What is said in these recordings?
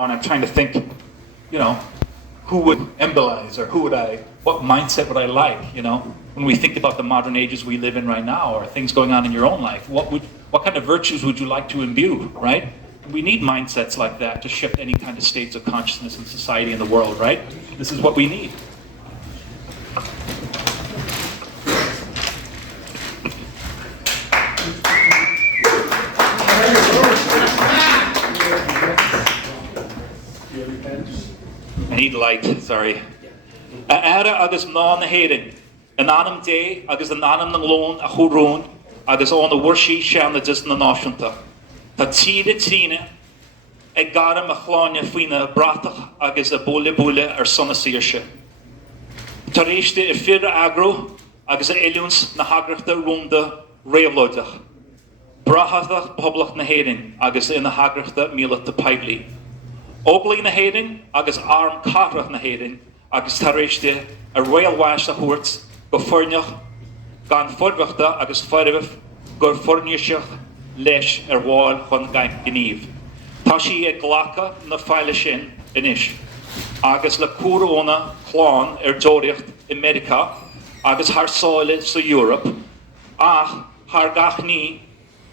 And I'm trying to think, who would embolize, or what mindset would I like, when we think about the modern ages we live in right now, or things going on in your own life, what kind of virtues would you like to imbue, right? We need mindsets like that to shift any kind of states of consciousness in society and the world, right? This is what we need. I need light, sorry. Ara agus ná na héirin. An anam dé agus an anam na lón a chórún agus ón na bhuirsaí sean na dis na náisiúnta. Tá tíre tríne ag garam a chláine faoine bratach agus a bóla ar sonna síirse. Tá réiste I fir agro agus a eilúns na hagrachta rúnda réamhlóideach. Brathach poblach na héirin agus ina hagrachta míle ta paiblí. Óglaí na héirin agus arm carrach na héirin agus tá réiste a réalhhais a thuairt go forneach gan fordrachta agus foribh gur forníiseach leis ar bháil chun gníomh. Tá sí ag ghlacha na fáile sin inis agus le cuaróna chláán ar dóireacht I America agus thar sáile sa Europe ach thar gachní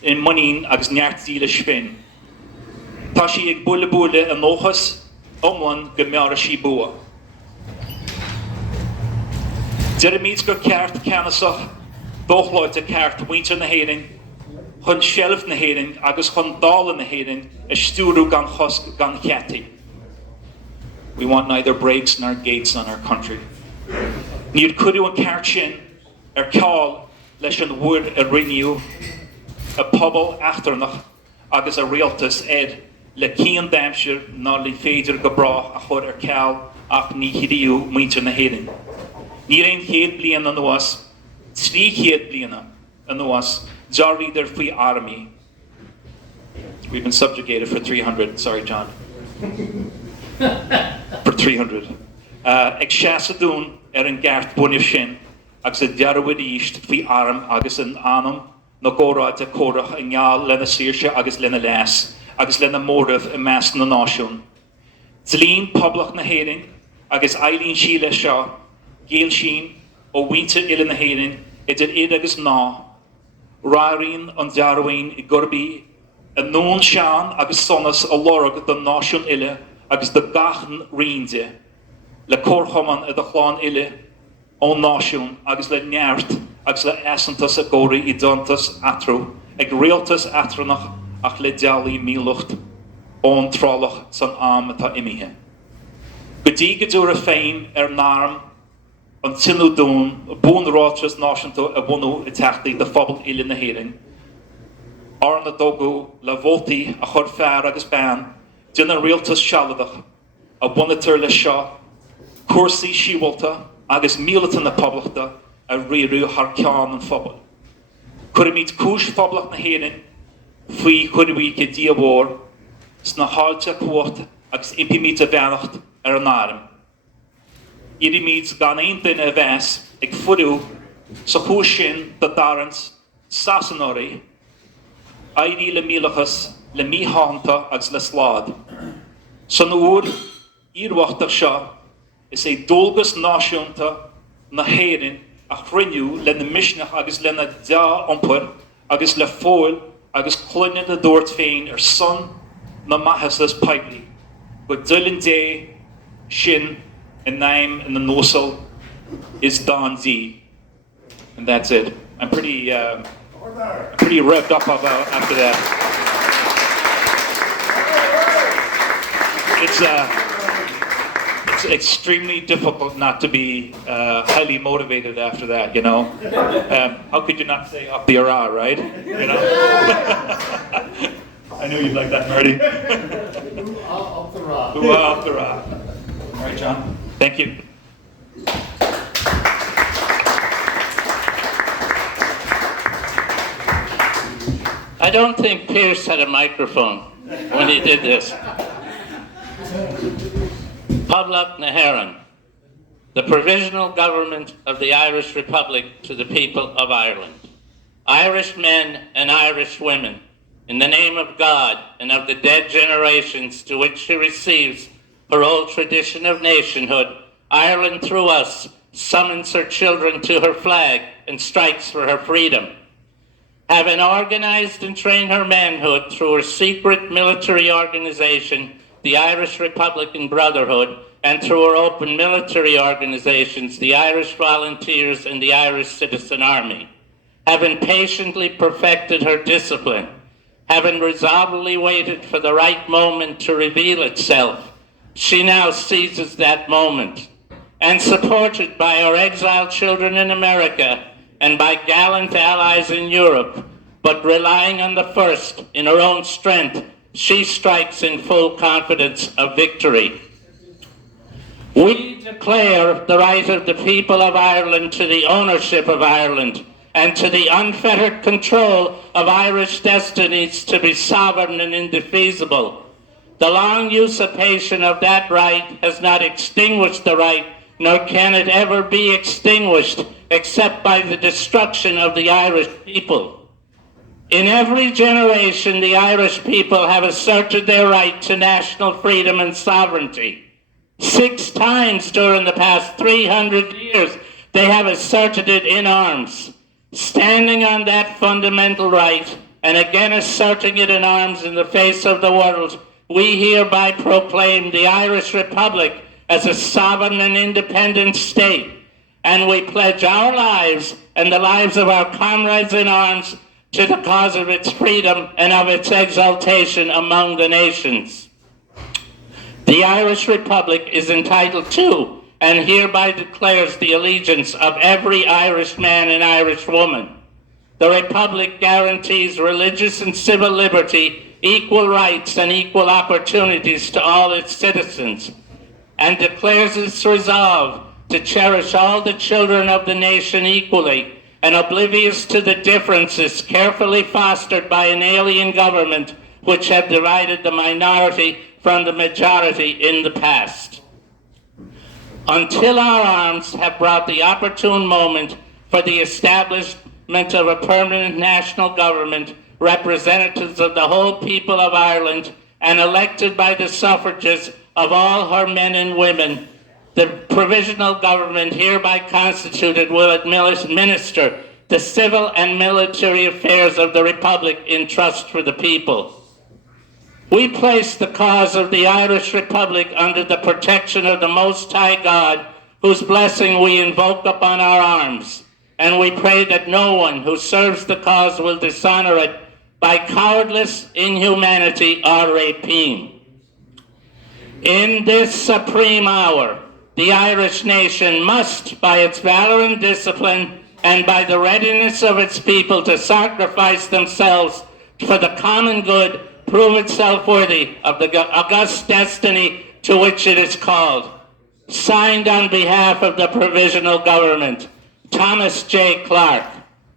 in muín agus nearttíle Spain. Tá sí ag bula an nóchas omlan go meara sí bua. Deir míid gur ceart ceanasach dóchláid a ceart winter na héirin, chun shelf na héirin agus chun dála na héirin is stúrú gan chosc gan cheati. We want neither breaks nor gates on our country. Níor cuidiú an ceart sin ar ceáil leis an bhuair a riniú a pobl achtarnach agus a rialtas ed le cían daimsir ná le féidir go brach a chur ar ceall ach ní hiríú muintir na héirin. Ní réon chéad bliana an nuas, trí chéad bliana an nuas, dearíidir faoi army. We've been subjugated for 300, sorry John. For 300. Ag seasadún an gceart buine sin agus a dearabhid íst faoi arm agus an anam na góráid a córach a ngeall lena síirse agus lena leas agus lena mórdah I meas na náisiún. Tlín poblach na héirin agus ailín sí le seo, géal sin ó bhainte ile na héirin idir iad agus ná, ráirín an dearhain I gurbaí a nón seán agus sonas a lorg don náisiún ile agus do gachan riinde le córchaman a do chláán ile ón náisiún agus le neart agus le esantas a góirí I dontas atrú ag réaltas atranach ach le dealaí mílucht ón trálach san am atá imithe. Go dtí go dúra féin ar náram an tinú dún búnráitras náisiúnta a bhunú I teachtaí de phobal ile na héirin. Ar na dógú le bhótaí a chur fearr agus bean duna réaltas sealadach a bhunatar le seo cuasaí síbhalta agus míleata na poblachta a riarú thar ceann an phobal. Cuir míid cúis poblach na héirin faoi chuirbhí go díomhór sna háilte cuachta agus impimíid a bheannacht ar an áram. Idir míid gan aon duine a bheas ag fuidú sa chúis sin de darans sasanóirí éirí le mílachas le míthánta agus le slád. San úr íorhachtach seo is é dulgus náisiúnta na héirin a chruinniú le na misneach agus le na dea iompar agus le fóil agus cluine a dúirt féin ar son na maithas paiblí go dulin dé sin in naim in the nosal is Don Z. And that's it. I'm pretty revved up about after that. It's extremely difficult not to be highly motivated after that, How could you not say up the ara, right? I knew you'd like that, Marty. Up the ra. Up the ra. All right, John. Thank you. I don't think Pierce had a microphone when he did this. Poblacht na Héireann, the provisional government of the Irish Republic to the people of Ireland. Irish men and Irish women, in the name of God and of the dead generations to which she receives her old tradition of nationhood, Ireland through us summons her children to her flag and strikes for her freedom. Having organized and trained her manhood through her secret military organization, the Irish Republican Brotherhood, and through her open military organizations, the Irish Volunteers and the Irish Citizen Army, having patiently perfected her discipline, having resolutely waited for the right moment to reveal itself, she now seizes that moment, and supported by our exiled children in America and by gallant allies in Europe, but relying on the first in her own strength, she strikes in full confidence of victory. We declare the right of the people of Ireland to the ownership of Ireland and to the unfettered control of Irish destinies to be sovereign and indefeasible. The long usurpation of that right has not extinguished the right, nor can it ever be extinguished except by the destruction of the Irish people. In every generation, the Irish people have asserted their right to national freedom and sovereignty. 6 times during the past 300 years, they have asserted it in arms. Standing on that fundamental right, and again asserting it in arms in the face of the world, we hereby proclaim the Irish Republic as a sovereign and independent state, and we pledge our lives and the lives of our comrades in arms to the cause of its freedom and of its exaltation among the nations. The Irish Republic is entitled to and hereby declares the allegiance of every Irish man and Irish woman. The Republic guarantees religious and civil liberty, equal rights and equal opportunities to all its citizens, and declares its resolve to cherish all the children of the nation equally and oblivious to the differences carefully fostered by an alien government which had divided the minority from the majority in the past. Until our arms have brought the opportune moment for the establishment of a permanent national government, representatives of the whole people of Ireland, and elected by the suffrages of all her men and women, the provisional government hereby constituted will administer the civil and military affairs of the Republic in trust for the people. We place the cause of the Irish Republic under the protection of the Most High God, whose blessing we invoke upon our arms, and we pray that no one who serves the cause will dishonor it by cowardless inhumanity or rapine. In this supreme hour, the Irish nation must, by its valor and discipline, and by the readiness of its people to sacrifice themselves for the common good, prove itself worthy of the august destiny to which it is called. Signed on behalf of the Provisional Government, Thomas J. Clark,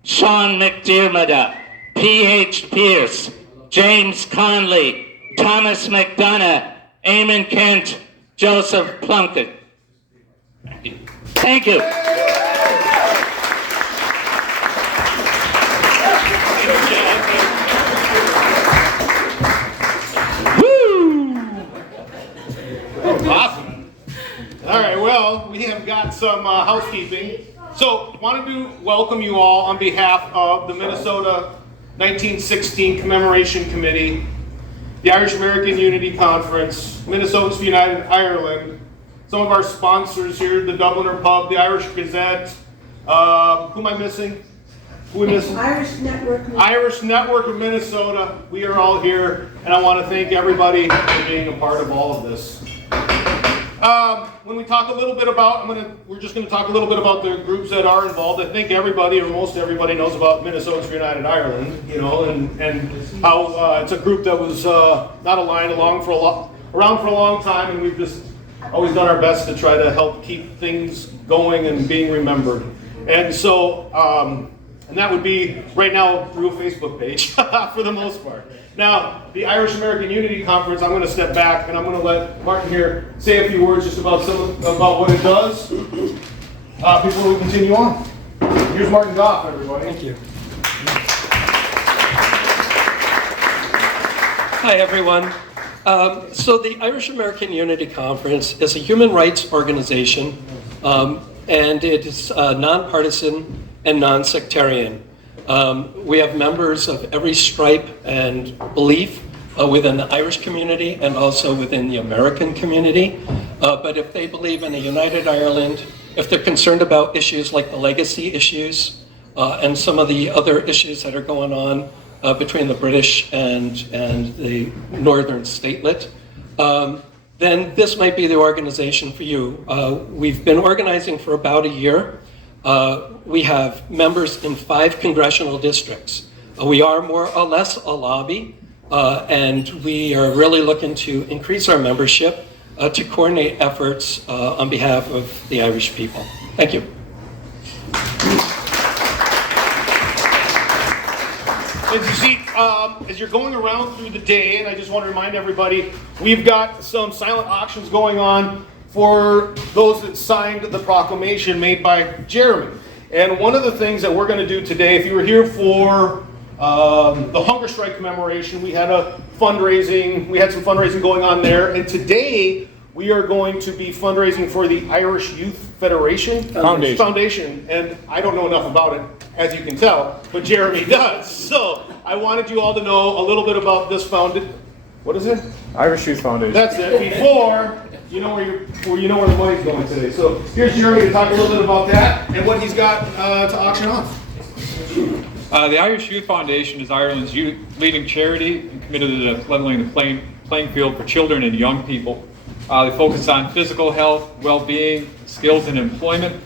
Sean McDermott, P.H. Pierce, James Conley, Thomas McDonough, Eamon Kent, Joseph Plunkett. Thank you. Awesome. All right, well, we have got some housekeeping. So, wanted to welcome you all on behalf of the Minnesota 1916 Commemoration Committee, the Irish American Unity Conference, Minnesotans for United Ireland, some of our sponsors here, the Dubliner Pub, the Irish Gazette. Who am I missing? Who am I missing? Irish Network of Minnesota. We are all here, and I want to thank everybody for being a part of all of this. When we talk a little bit about, we're just going to talk a little bit about the groups that are involved. I think everybody, or most everybody, knows about Minnesotans for United Ireland, you know, and how it's a group that was not around for a long time, and we've just always done our best to try to help keep things going and being remembered. And so, and that would be right now through a Facebook page for the most part. Now, the Irish American Unity Conference, I'm going to step back and I'm going to let Martin here say a few words just about what it does before we continue on. Here's Martin Goff, everybody. Thank you. Hi, everyone. So the Irish American Unity Conference is a human rights organization, and it is nonpartisan and non-sectarian. We have members of every stripe and belief within the Irish community and also within the American community. But if they believe in a united Ireland, if they're concerned about issues like the legacy issues and some of the other issues that are going on between the British and the Northern Statelet, then this might be the organization for you. We've been organizing for about a year. We have members in 5 congressional districts. We are more or less a lobby, and we are really looking to increase our membership to coordinate efforts on behalf of the Irish people. Thank you. As you see, as you're going around through the day, and I just want to remind everybody, we've got some silent auctions going on for those that signed the proclamation made by Jeremy. And one of the things that we're going to do today, if you were here for the hunger strike commemoration, we had some fundraising going on there, and today we are going to be fundraising for the Irish Youth Federation Foundation. And I don't know enough about it, as you can tell, but Jeremy does. So I wanted you all to know a little bit about this foundation. What is it? Irish Youth Foundation. That's it. Before you know where the money's going today. So here's Jeremy to talk a little bit about that and what he's got to auction off. The Irish Youth Foundation is Ireland's leading charity and committed to leveling the playing field for children and young people. They focus on physical health, well-being, skills, and employment.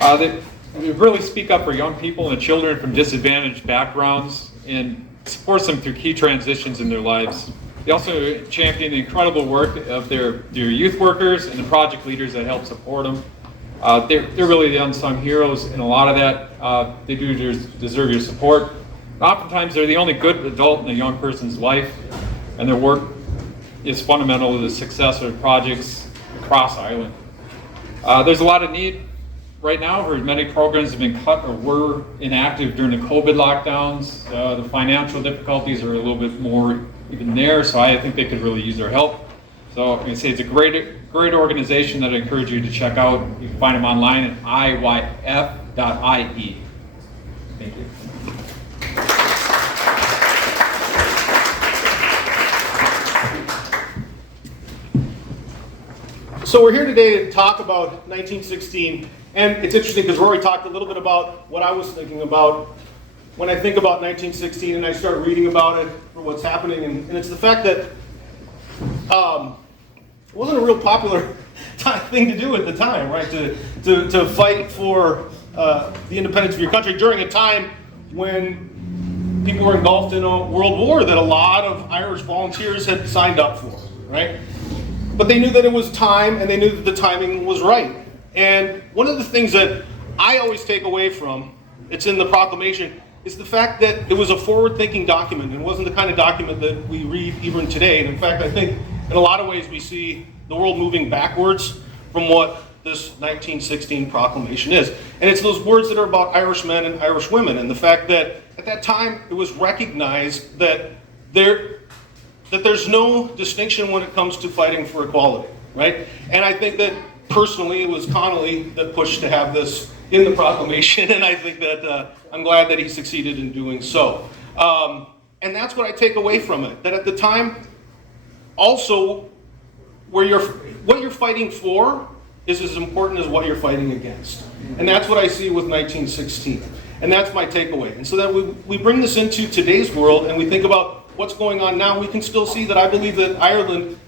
They really speak up for young people and children from disadvantaged backgrounds and supports them through key transitions in their lives. They also champion the incredible work of their youth workers and the project leaders that help support them. They're really the unsung heroes in a lot of that. They do deserve your support. Oftentimes they're the only good adult in a young person's life, and their work is fundamental to the success of projects across Ireland. There's a lot of need right now where many programs have been cut or were inactive during the COVID lockdowns. The financial difficulties are a little bit more even there, so I think they could really use our help. So I can say it's a great organization that I encourage you to check out. You can find them online at iyf.ie. Thank you. So we're here today to talk about 1916, and it's interesting because Rory talked a little bit about what I was thinking about when I think about 1916 and I start reading about it or what's happening, and it's the fact that it wasn't a real popular thing to do at the time, right? To fight for the independence of your country during a time when people were engulfed in a world war that a lot of Irish volunteers had signed up for, right? But they knew that it was time, and they knew that the timing was right. And one of the things that I always take away from, it's in the proclamation, is the fact that it was a forward-thinking document. It wasn't the kind of document that we read even today. And in fact, I think in a lot of ways we see the world moving backwards from what this 1916 proclamation is. And it's those words that are about Irish men and Irish women, and the fact that at that time it was recognized that there's no distinction when it comes to fighting for equality, right? And I think that personally it was Connolly that pushed to have this in the proclamation, and I think that I'm glad that he succeeded in doing so. And that's what I take away from it, that at the time, also, what you're fighting for is as important as what you're fighting against. And that's what I see with 1916. And that's my takeaway. And so that we bring this into today's world and we think about what's going on now, we can still see that I believe that Ireland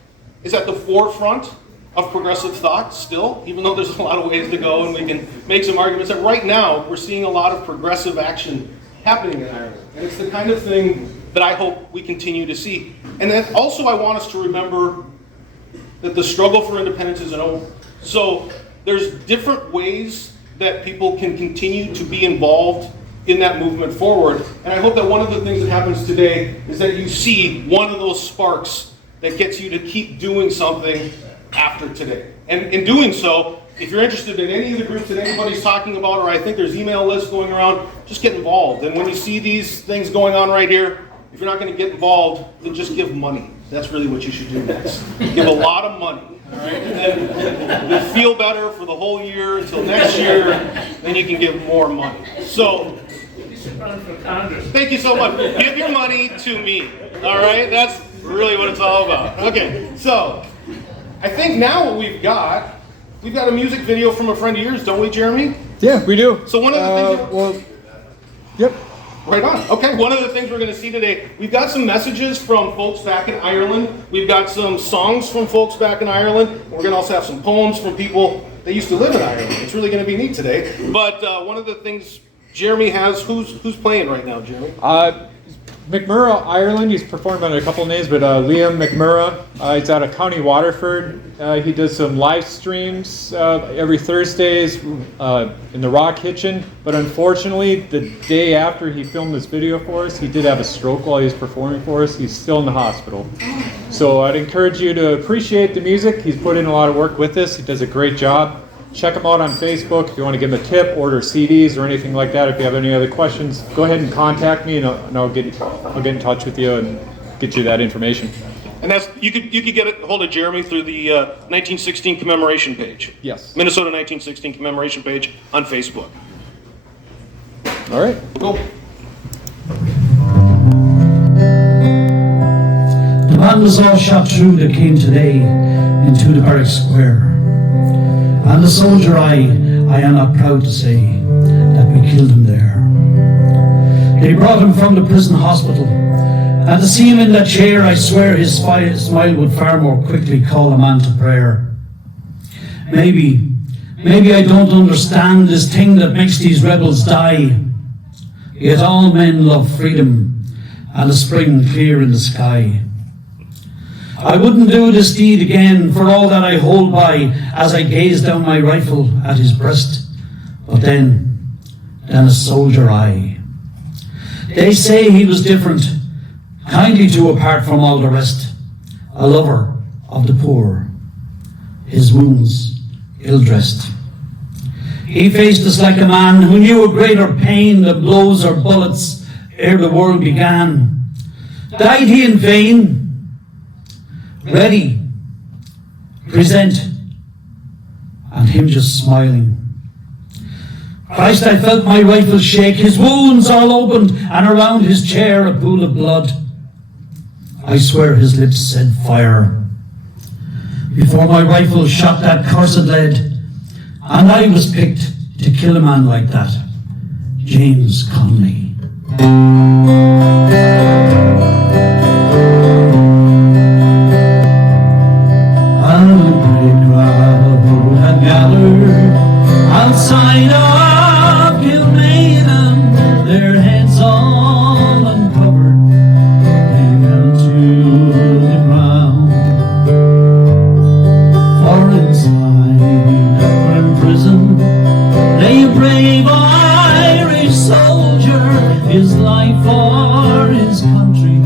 is at the forefront of progressive thought still, even though there's a lot of ways to go and we can make some arguments that right now we're seeing a lot of progressive action happening in Ireland. And it's the kind of thing that I hope we continue to see. And then also I want us to remember that the struggle for independence isn't over. So there's different ways that people can continue to be involved in that movement forward. And I hope that one of the things that happens today is that you see one of those sparks that gets you to keep doing something after today. And in doing so, if you're interested in any of the groups that anybody's talking about, or I think there's email lists going around, just get involved. And when you see these things going on right here, if you're not going to get involved, then just give money. That's really what you should do next. Give a lot of money. All right? And then you'll feel better for the whole year until next year. Then you can give more money. So, thank you so much. Give your money to me. All right? That's really what it's all about. Okay, so I think now what we've got a music video from a friend of yours, don't we, Jeremy? Yeah, we do. So one of the things... Yep. Right on. Okay, one of the things we're going to see today, we've got some messages from folks back in Ireland. We've got some songs from folks back in Ireland. We're going to also have some poems from people that used to live in Ireland. It's really going to be neat today. But one of the things Jeremy has, who's playing right now, Jeremy? McMurragh, Ireland. He's performed under a couple of names, but Liam McMurragh. He's out of County Waterford. He does some live streams every Thursdays in the Raw Kitchen. But unfortunately, the day after he filmed this video for us, he did have a stroke while he was performing for us. He's still in the hospital. So I'd encourage you to appreciate the music. He's put in a lot of work with this. He does a great job. Check him out on Facebook. If you want to give him a tip, order CDs or anything like that. If you have any other questions, go ahead and contact me, and I'll get in touch with you and get you that information. And that's you could get a hold of Jeremy through the 1916 Commemoration page. Yes. Minnesota 1916 Commemoration page on Facebook. All right. Cool. The man was all shot through that came today into the barrack square. And the soldier I am not proud to say that we killed him there. They brought him from the prison hospital, and to see him in that chair, I swear his smile would far more quickly call a man to prayer. Maybe I don't understand this thing that makes these rebels die. Yet all men love freedom and a spring clear in the sky. I wouldn't do this deed again for all that I hold by as I gaze down my rifle at his breast. But then a soldier I. They say he was different, kindly too apart from all the rest, a lover of the poor, his wounds ill-dressed. He faced us like a man who knew a greater pain than blows or bullets ere the world began. Died he in vain? Ready, present, and him just smiling. Christ, I felt my rifle shake, his wounds all opened, and around his chair a pool of blood. I swear his lips said fire. Before my rifle shot that cursed lead, and I was picked to kill a man like that, James Connolly. Outside of Kilmainham, their heads all uncovered, hanging to the ground. For inside Dublin prison lay a brave Irish soldier, his life for his country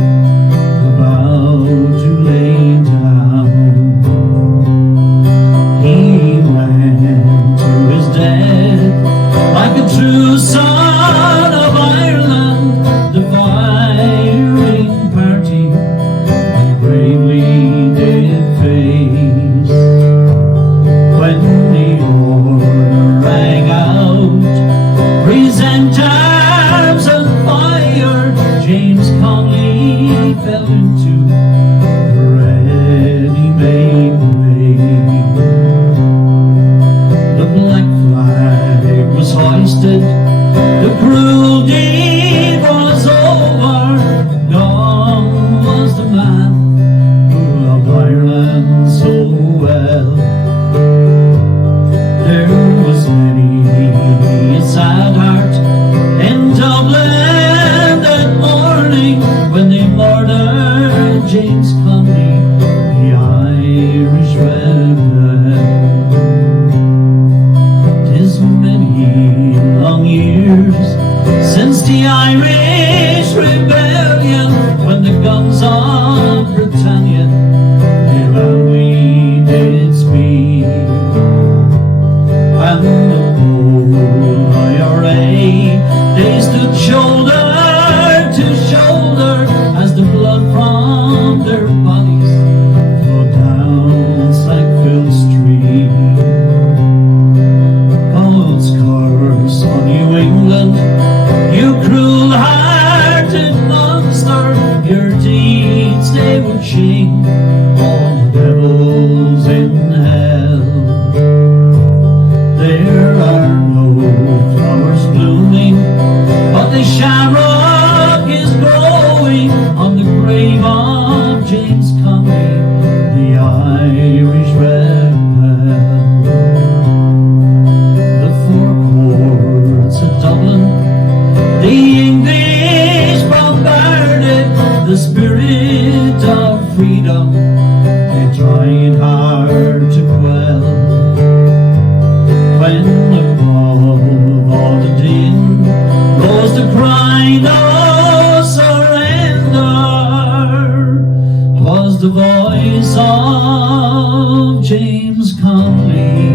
boys of James Conley,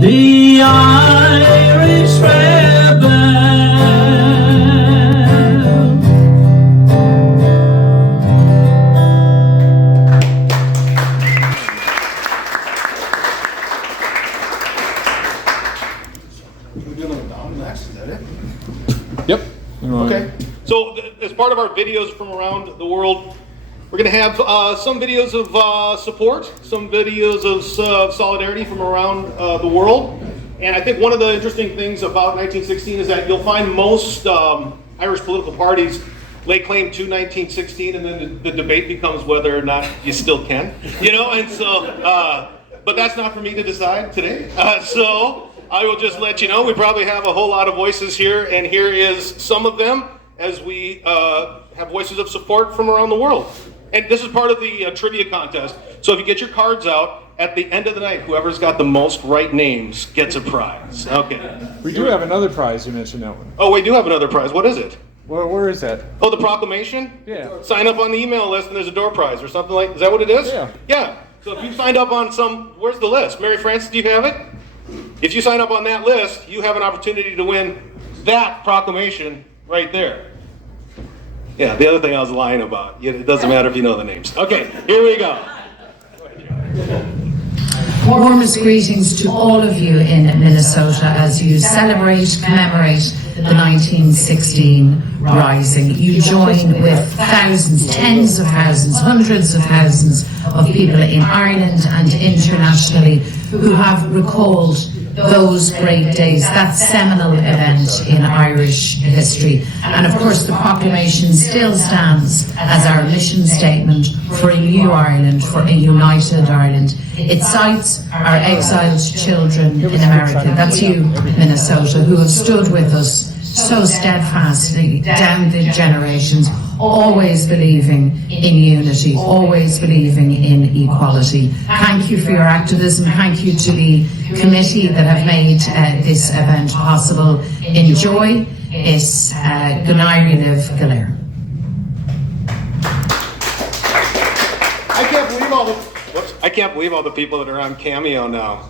the Irish rebel. Yep. Okay. So as part of our videos from around the world, we're going to have some videos of support, some videos of solidarity from around the world. And I think one of the interesting things about 1916 is that you'll find most Irish political parties lay claim to 1916, and then the debate becomes whether or not you still can, you know. And so, but that's not for me to decide today. So I will just let you know we probably have a whole lot of voices here, and here is some of them as we have voices of support from around the world. And this is part of the trivia contest. So if you get your cards out, at the end of the night, whoever's got the most right names gets a prize. Okay. We do have another prize, you mentioned that one. Oh, we do have another prize. What is it? Where is that? Oh, the proclamation? Yeah. Sign up on the email list and there's a door prize or something like, is that what it is? Yeah. Yeah. So if you signed up on where's the list? Mary Frances, do you have it? If you sign up on that list, you have an opportunity to win that proclamation right there. Yeah, the other thing I was lying about. It doesn't matter if you know the names. Okay, here we go. Warmest greetings to all of you in Minnesota as you commemorate the 1916 Rising. You join with thousands, tens of thousands, hundreds of thousands of people in Ireland and internationally who have recalled those great days, that seminal event in Irish history. And of course the proclamation still stands as our mission statement for a new Ireland, for a united Ireland. It cites our exiled children in America, that's you, Minnesota, who have stood with us so steadfastly down the generations, always believing in unity, always believing in equality. Thank you for your activism. Thank you to the committee that have made this event possible. Enjoy. Is Gunari Liv Galer. I can't believe all the people that are on Cameo now.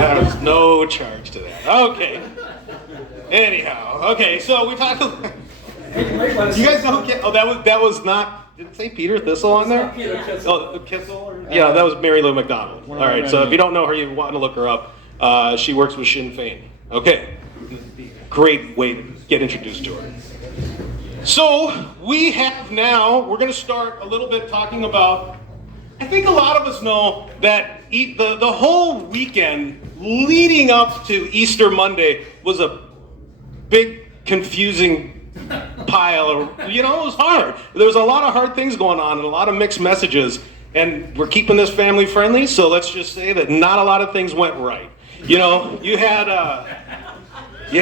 There's no charge to that. Okay. Anyhow, okay. So we talked. You guys know? Oh, that was not. Did it say Peter Thistle on there? Oh, Kissel. Yeah, that was Mary Lou McDonald. All right. So if you don't know her, you want to look her up. She works with Sinn Féin. Okay. Great way to get introduced to her. So we're going to start a little bit talking about, I think a lot of us know that the whole weekend leading up to Easter Monday was a big, confusing pile. It was hard. There was a lot of hard things going on and a lot of mixed messages. And we're keeping this family friendly, so let's just say that not a lot of things went right. You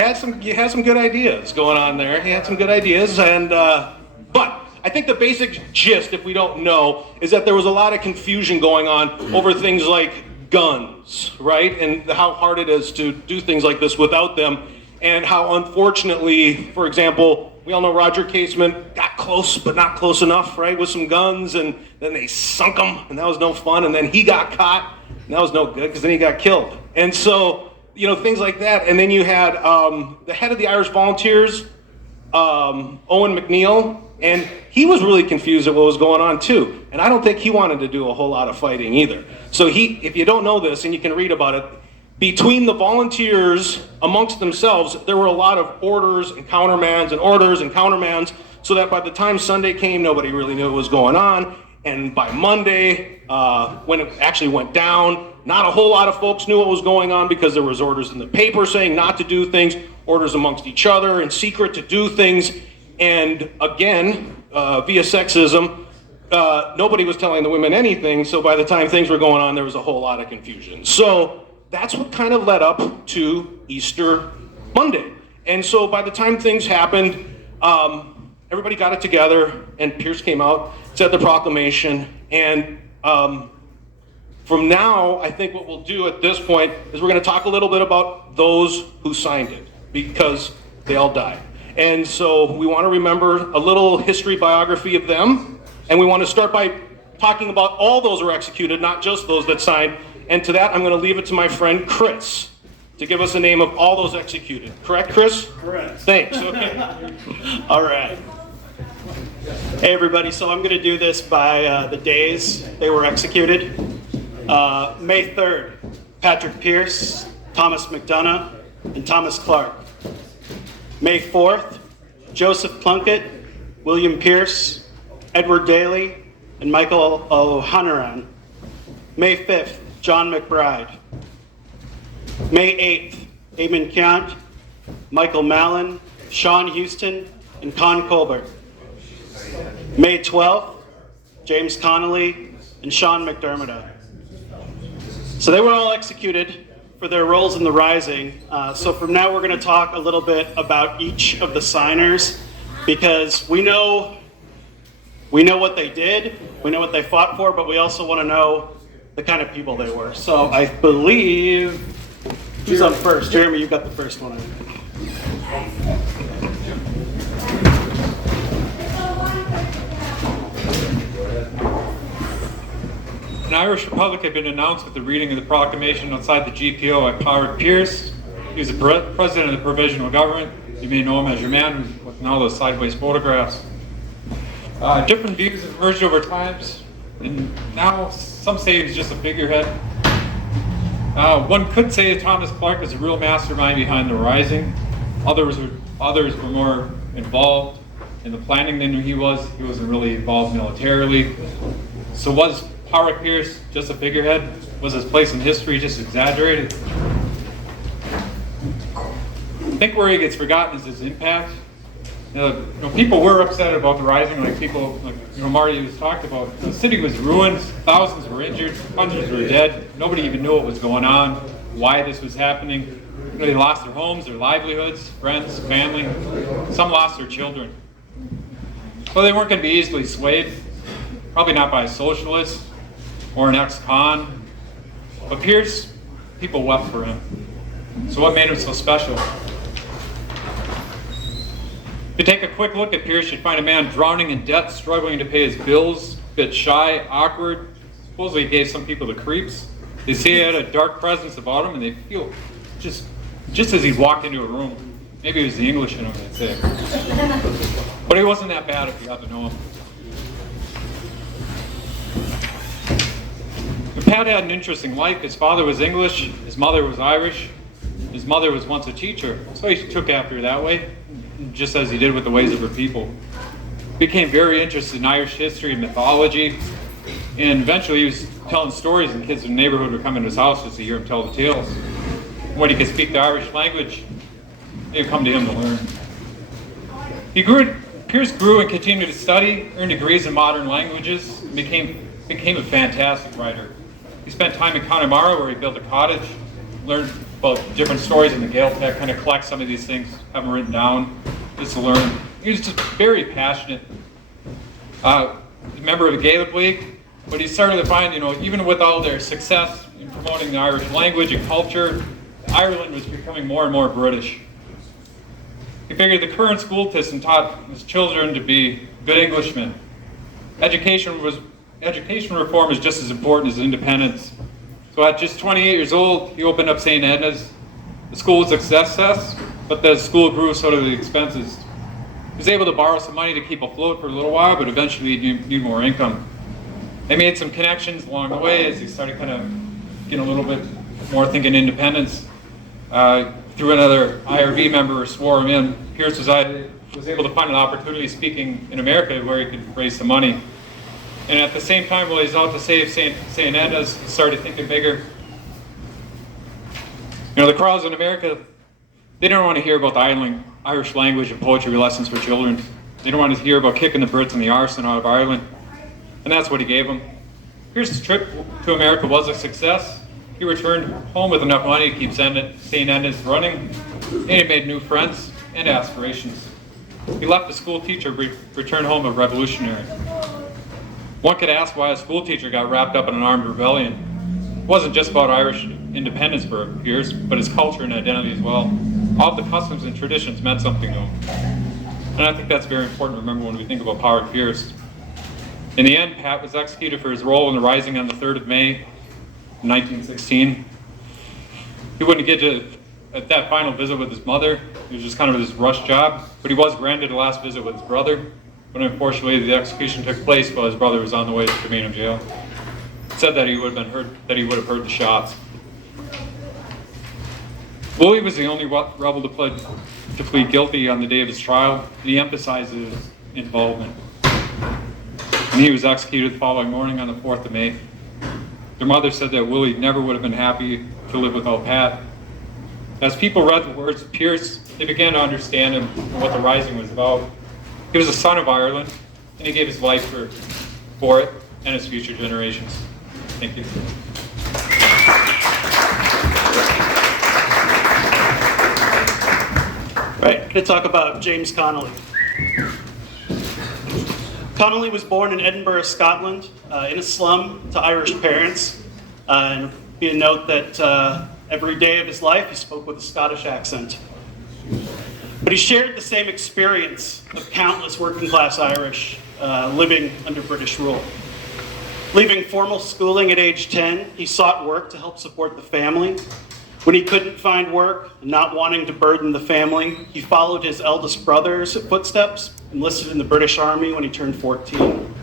had some good ideas going on there. You had some good ideas, and but I think the basic gist, if we don't know, is that there was a lot of confusion going on over things like guns, right? And how hard it is to do things like this without them, and how unfortunately, for example, we all know Roger Casement got close, but not close enough, right, with some guns, and then they sunk him, and that was no fun, and then he got caught, and that was no good, because then he got killed. And so, things like that. And then you had the head of the Irish Volunteers, Owen McNeill, and he was really confused at what was going on too. And I don't think he wanted to do a whole lot of fighting either. So if you don't know this, and you can read about it, between the volunteers amongst themselves, there were a lot of orders and countermands and orders and countermands, so that by the time Sunday came, nobody really knew what was going on. And by Monday, when it actually went down, not a whole lot of folks knew what was going on because there was orders in the paper saying not to do things, orders amongst each other in secret to do things. And again, via sexism, nobody was telling the women anything. So by the time things were going on, there was a whole lot of confusion. So that's what kind of led up to Easter Monday. And so by the time things happened, everybody got it together, and Pierce came out, said the proclamation, and from now, I think what we'll do at this point is we're going to talk a little bit about those who signed it, because they all died. And so we want to remember a little history biography of them. And we want to start by talking about all those who were executed, not just those that signed. And to that, I'm going to leave it to my friend Chris to give us a name of all those executed. Correct, Chris? Correct. Thanks. Okay. All right. Hey, everybody. So I'm going to do this by the days they were executed. May 3rd, Patrick Pierce, Thomas McDonough, and Thomas Clark. May 4th, Joseph Plunkett, William Pierce, Edward Daly, and Michael O'Hanrahan. May 5th, John McBride. May 8th, Eamon Kiant, Michael Mallon, Sean Houston, and Con Colbert. May 12th, James Connolly, and Sean McDermott. So they were all executed for their roles in the Rising. So from now we're going to talk a little bit about each of the signers, because we know what they did, we know what they fought for, but we also want to know the kind of people they were. So I believe, who's on first? Jeremy, you've got the first one. An Irish Republic had been announced with the reading of the proclamation outside the GPO at Patrick Pierce. He was the president of the provisional government. You may know him as your man with all those sideways photographs. Different views have emerged over times, and now some say he's just a figurehead. One could say that Thomas Clark is a real mastermind behind the Rising. Others were more involved in the planning than he was. He wasn't really involved militarily. So was Patrick Pierce just a figurehead? Was his place in history just exaggerated? I think where he gets forgotten is his impact. People were upset about the Rising, like people, Marty was talked about. The city was ruined, thousands were injured, hundreds were dead. Nobody even knew what was going on, why this was happening. They lost their homes, their livelihoods, friends, family. Some lost their children. Well, they weren't going to be easily swayed, probably not by a socialist or an ex-con. But Pierce, people wept for him. So what made him so special? If you take a quick look at Pierce, you'd find a man drowning in debt, struggling to pay his bills, a bit shy, awkward. Supposedly he gave some people the creeps. They say he had a dark presence about him, and they feel just as he walked into a room. Maybe it was the English in him, they'd say. But he wasn't that bad if you got to know him. Pat had an interesting life. His father was English, his mother was Irish. His mother was once a teacher, so he took after her that way, just as he did with the ways of her people. He became very interested in Irish history and mythology, and eventually he was telling stories, and kids in the neighborhood would come into his house just to hear him tell the tales. When he could speak the Irish language, they would come to him to learn. Pierce grew and continued to study, earned degrees in modern languages, and became a fantastic writer. He spent time in Connemara, where he built a cottage, learned about different stories in the Gaeltacht, kind of collect some of these things, have them written down, just to learn. He was just very passionate. A member of the Gaelic League, but he started to find, even with all their success in promoting the Irish language and culture, Ireland was becoming more and more British. He figured the current school system taught his children to be good Englishmen. Education reform is just as important as independence. So at just 28 years old, he opened up St. Edna's. The school was a success, but the school grew, so did the expenses. He was able to borrow some money to keep afloat for a little while, but eventually he needed more income. They made some connections along the way as he started kind of getting a little bit more thinking independence. Through another IRB member swore him in, Pierce was able to find an opportunity speaking in America where he could raise some money. And at the same time, while he's out to save St. Edna's, he started thinking bigger. The crowds in America, they didn't want to hear about the Irish language and poetry lessons for children. They didn't want to hear about kicking the Brits and the arson out of Ireland. And that's what he gave them. Pierce's trip to America was a success. He returned home with enough money to keep St. Edna's running, and he made new friends and aspirations. He left a school teacher, returned home a revolutionary. One could ask why a school teacher got wrapped up in an armed rebellion. It wasn't just about Irish independence for Pierce, but his culture and identity as well. All the customs and traditions meant something to him. And I think that's very important to remember when we think about Howard Pierce. In the end, Pat was executed for his role in the rising on the 3rd of May, 1916. He wouldn't get to at that final visit with his mother. It was just kind of his rush job, but he was granted a last visit with his brother. But unfortunately, the execution took place while his brother was on the way to remain in jail. It said that he would have heard the shots. Willie was the only rebel to plead guilty on the day of his trial, and he emphasized his involvement. And he was executed the following morning on the 4th of May. Their mother said that Willie never would have been happy to live without Pat. As people read the words of Pierce, they began to understand him and what the Rising was about. He was a son of Ireland, and he gave his life for it and its future generations. Thank you. Right, I'm going to talk about James Connolly. Connolly was born in Edinburgh, Scotland, in a slum to Irish parents. And be a note that every day of his life he spoke with a Scottish accent. But he shared the same experience of countless working class Irish living under British rule. Leaving formal schooling at age 10, he sought work to help support the family. When he couldn't find work, and not wanting to burden the family, he followed his eldest brother's footsteps, enlisted in the British Army when he turned 14.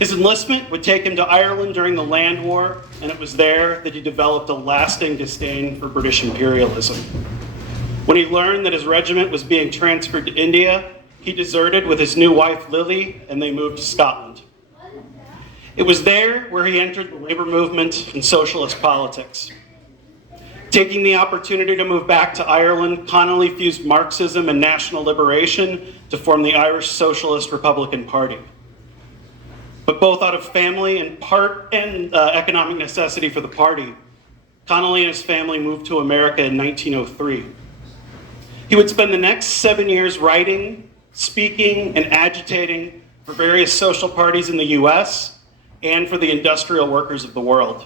His enlistment would take him to Ireland during the Land War, and it was there that he developed a lasting disdain for British imperialism. When he learned that his regiment was being transferred to India, he deserted with his new wife Lily, and they moved to Scotland. It was there where he entered the labor movement and socialist politics. Taking the opportunity to move back to Ireland, Connolly fused Marxism and national liberation to form the Irish Socialist Republican Party. But both out of family and economic necessity for the party, Connolly and his family moved to America in 1903. He would spend the next 7 years writing, speaking, and agitating for various social parties in the US and for the industrial workers of the world.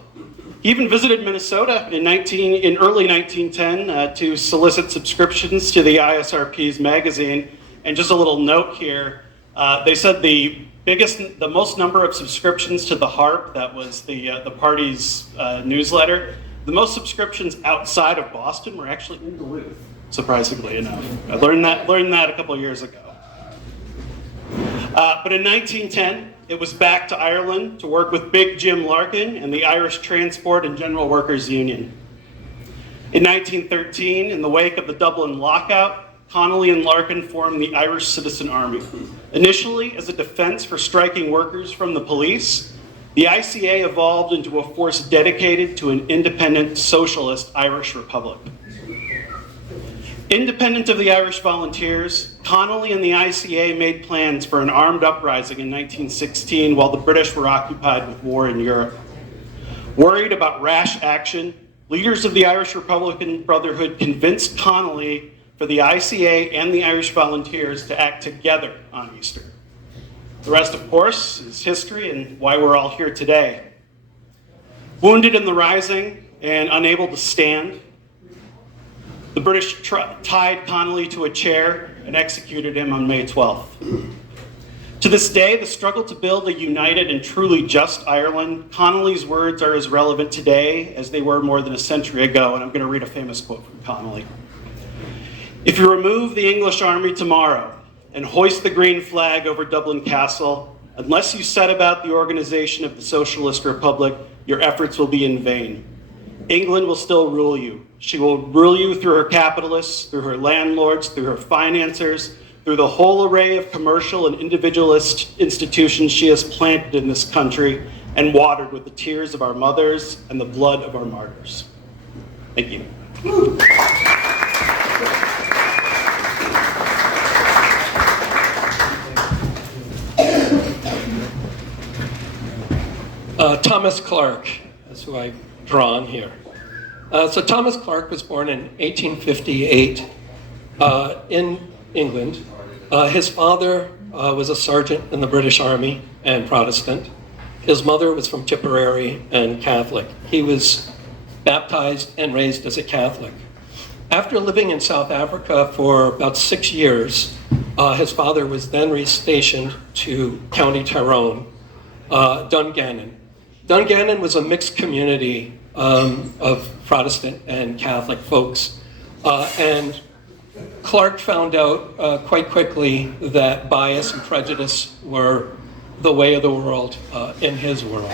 He even visited Minnesota in early 1910 to solicit subscriptions to the ISRP's magazine. And just a little note here, they said the most number of subscriptions to the Harp, that was the party's newsletter, the most subscriptions outside of Boston were actually in Duluth, surprisingly enough. I learned that a couple years ago. But in 1910, it was back to Ireland to work with Big Jim Larkin and the Irish Transport and General Workers Union. In 1913, in the wake of the Dublin lockout, Connolly and Larkin formed the Irish Citizen Army. Initially as a defense for striking workers from the police, the ICA evolved into a force dedicated to an independent socialist Irish republic. Independent of the Irish Volunteers, Connolly and the ICA made plans for an armed uprising in 1916 while the British were occupied with war in Europe. Worried about rash action, leaders of the Irish Republican Brotherhood convinced Connolly for the ICA and the Irish Volunteers to act together on Easter. The rest, of course, is history and why we're all here today. Wounded in the Rising and unable to stand, the British tied Connolly to a chair and executed him on May 12th. To this day, the struggle to build a united and truly just Ireland, Connolly's words are as relevant today as they were more than a century ago, and I'm going to read a famous quote from Connolly. "If you remove the English army tomorrow and hoist the green flag over Dublin Castle, unless you set about the organization of the Socialist Republic, your efforts will be in vain. England will still rule you. She will rule you through her capitalists, through her landlords, through her financiers, through the whole array of commercial and individualist institutions she has planted in this country and watered with the tears of our mothers and the blood of our martyrs." Thank you. Thomas Clark is who I've drawn here. So Thomas Clark was born in 1858 in England. His father was a sergeant in the British Army and Protestant. His mother was from Tipperary and Catholic. He was baptized and raised as a Catholic. After living in South Africa for about 6 years, His father was then restationed to County Tyrone, Dungannon. Dungannon was a mixed community of Protestant and Catholic folks. And Clark found out quite quickly that bias and prejudice were the way of the world in his world.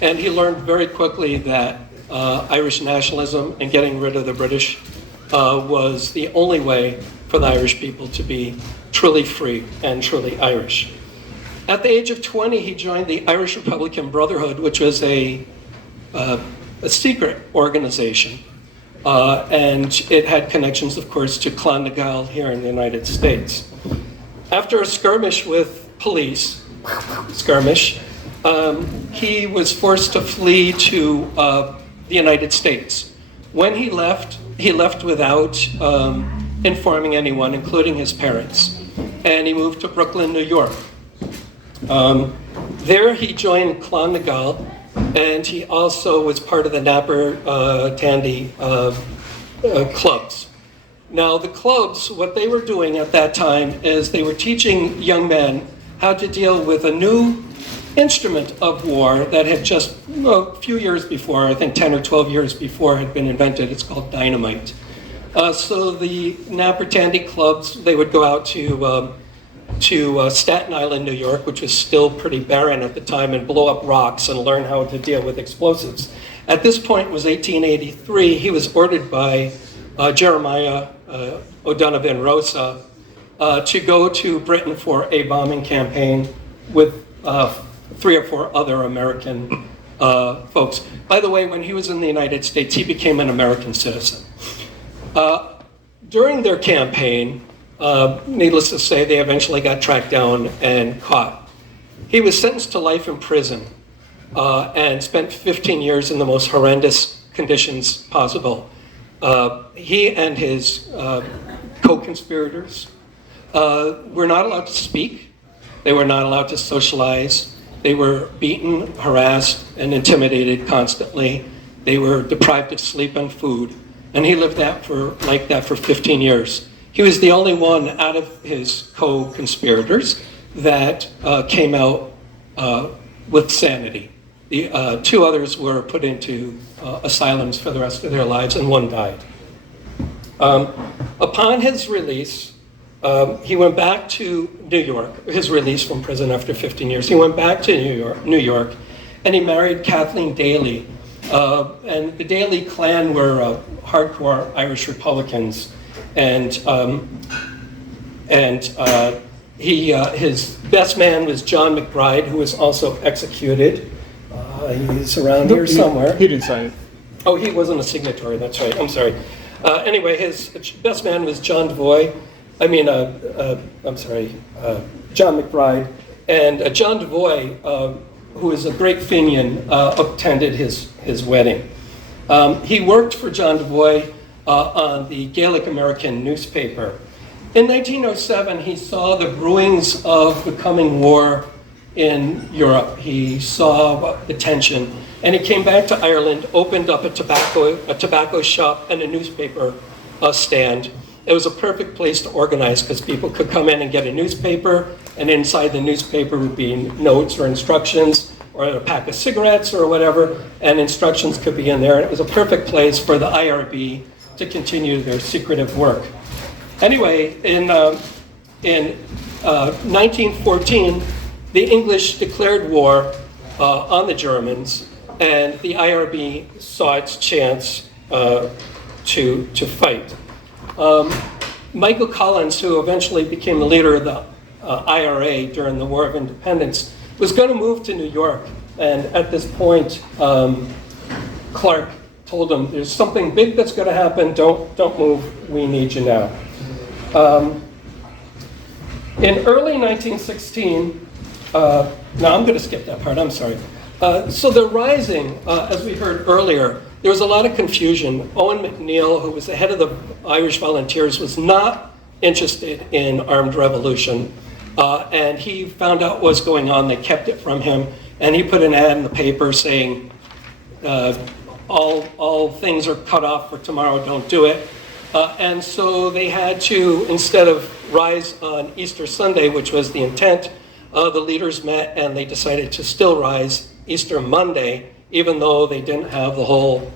And he learned very quickly that Irish nationalism and getting rid of the British was the only way for the Irish people to be truly free and truly Irish. At the age of 20, he joined the Irish Republican Brotherhood, which was a secret organization. And it had connections, of course, to Clonagall here in the United States. After a skirmish with police, he was forced to flee to the United States. When he left without informing anyone, including his parents. And he moved to Brooklyn, New York. There he joined Clonagall, and he also was part of the Napper Tandy clubs. Now the clubs, what they were doing at that time is they were teaching young men how to deal with a new instrument of war that had just a few years before, I think 10 or 12 years before, had been invented. It's called dynamite. So the Napper Tandy clubs, they would go out to Staten Island, New York, which was still pretty barren at the time, and blow up rocks and learn how to deal with explosives. At this point, it was 1883. He was ordered by Jeremiah O'Donovan Rosa to go to Britain for a bombing campaign with 3 or 4 other American folks. By the way, when he was in the United States, he became an American citizen. During their campaign, needless to say, they eventually got tracked down and caught. He was sentenced to life in prison and spent 15 years in the most horrendous conditions possible. He and his co-conspirators were not allowed to speak. They were not allowed to socialize. They were beaten, harassed, and intimidated constantly. They were deprived of sleep and food. And he lived like that for 15 years. He was the only one out of his co-conspirators that came out with sanity. The 2 others were put into asylums for the rest of their lives, and 1 died. Upon his release, he went back to New York, his release from prison after 15 years. He went back to New York, and he married Kathleen Daly. And the Daly clan were hardcore Irish Republicans, and his best man was John McBride, who was also executed. He's around here somewhere. He didn't sign it. Oh, he wasn't a signatory, that's right, I'm sorry. Anyway, his best man was John McBride. And John Devoy, who is a great Fenian, attended his wedding. He worked for John Devoy on the Gaelic American newspaper. In 1907, he saw the brewings of the coming war in Europe. He saw the tension, and he came back to Ireland, opened up a tobacco shop and a newspaper stand. It was a perfect place to organize because people could come in and get a newspaper, and inside the newspaper would be notes or instructions or a pack of cigarettes or whatever, and instructions could be in there. And it was a perfect place for the IRB to continue their secretive work. Anyway, in 1914, the English declared war on the Germans, and the IRB saw its chance to fight. Michael Collins, who eventually became the leader of the IRA during the War of Independence, was going to move to New York. And at this point, Clark told him, there's something big that's going to happen, don't move, we need you now. In early 1916, now I'm going to skip that part, I'm sorry. So the rising, as we heard earlier, there was a lot of confusion. Owen McNeill, who was the head of the Irish Volunteers, was not interested in armed revolution. And he found out what was going on. They kept it from him. And he put an ad in the paper saying, all things are cut off for tomorrow, don't do it. And so they had to, instead of rise on Easter Sunday, which was the intent, the leaders met and they decided to still rise Easter Monday, even though they didn't have the whole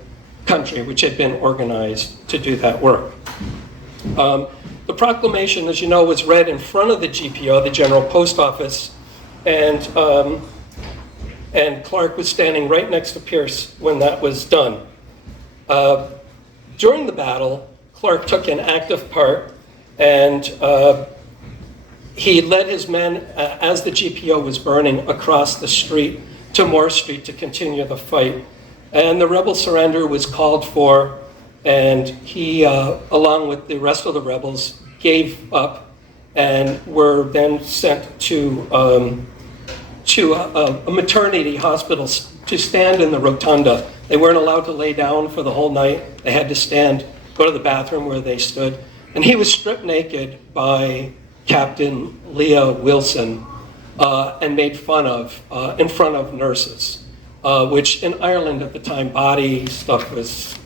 country, which had been organized to do that work. The proclamation, as you know, was read in front of the GPO, the General Post Office, and Clark was standing right next to Pierce when that was done. During the battle, Clark took an active part, and he led his men as the GPO was burning across the street to Moore Street to continue the fight. And the rebel surrender was called for, and he, along with the rest of the rebels, gave up and were then sent to a maternity hospital to stand in the rotunda. They weren't allowed to lay down for the whole night. They had to stand, go to the bathroom where they stood. And he was stripped naked by Captain Leah Wilson and made fun of in front of nurses, which in Ireland at the time, body stuff was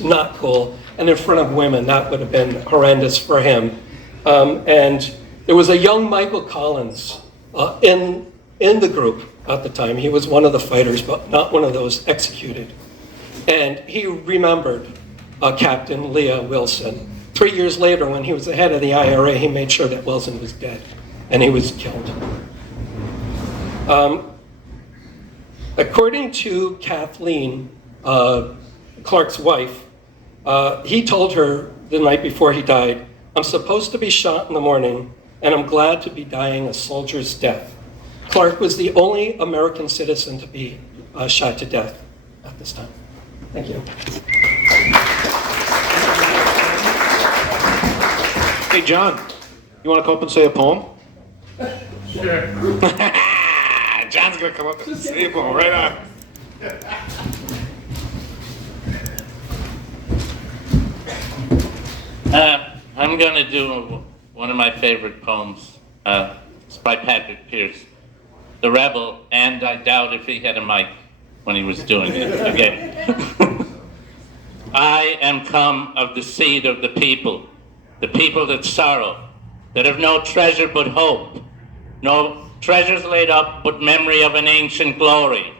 not cool. And in front of women, that would have been horrendous for him. And there was a young Michael Collins in the group at the time. He was one of the fighters, but not one of those executed. And he remembered Captain Leah Wilson. 3 years later, when he was the head of the IRA, he made sure that Wilson was dead, and he was killed. According to Kathleen, Clark's wife, he told her the night before he died, "I'm supposed to be shot in the morning, and I'm glad to be dying a soldier's death." Clark was the only American citizen to be shot to death at this time. Thank you. Hey, John, you want to come up and say a poem? Sure. John's going to come up and say a poem. Right on. I'm going to do one of my favorite poems. It's by Patrick Pierce, The Rebel, and I doubt if he had a mic when he was doing it. Okay. I am come of the seed of the people that sorrow, that have no treasure but hope, no treasures laid up but memory of an ancient glory.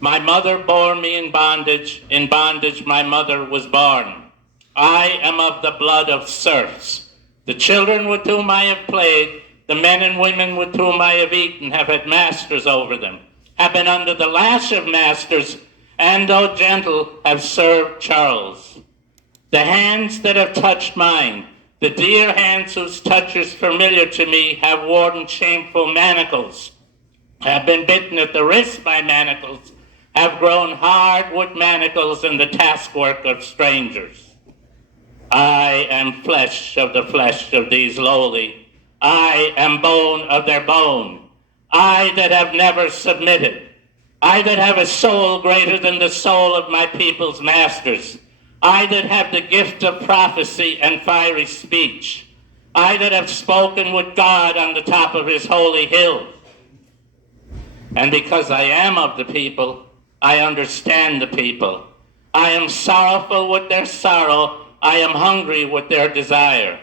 My mother bore me in bondage my mother was born. I am of the blood of serfs. The children with whom I have played, the men and women with whom I have eaten, have had masters over them, have been under the lash of masters, and though gentle, have served Charles. The hands that have touched mine, the dear hands whose touch is familiar to me, have worn shameful manacles, have been bitten at the wrist by manacles, have grown hard with manacles in the taskwork of strangers. I am flesh of the flesh of these lowly. I am bone of their bone. I that have never submitted. I that have a soul greater than the soul of my people's masters. I that have the gift of prophecy and fiery speech. I that have spoken with God on the top of his holy hill. And because I am of the people, I understand the people. I am sorrowful with their sorrow. I am hungry with their desire.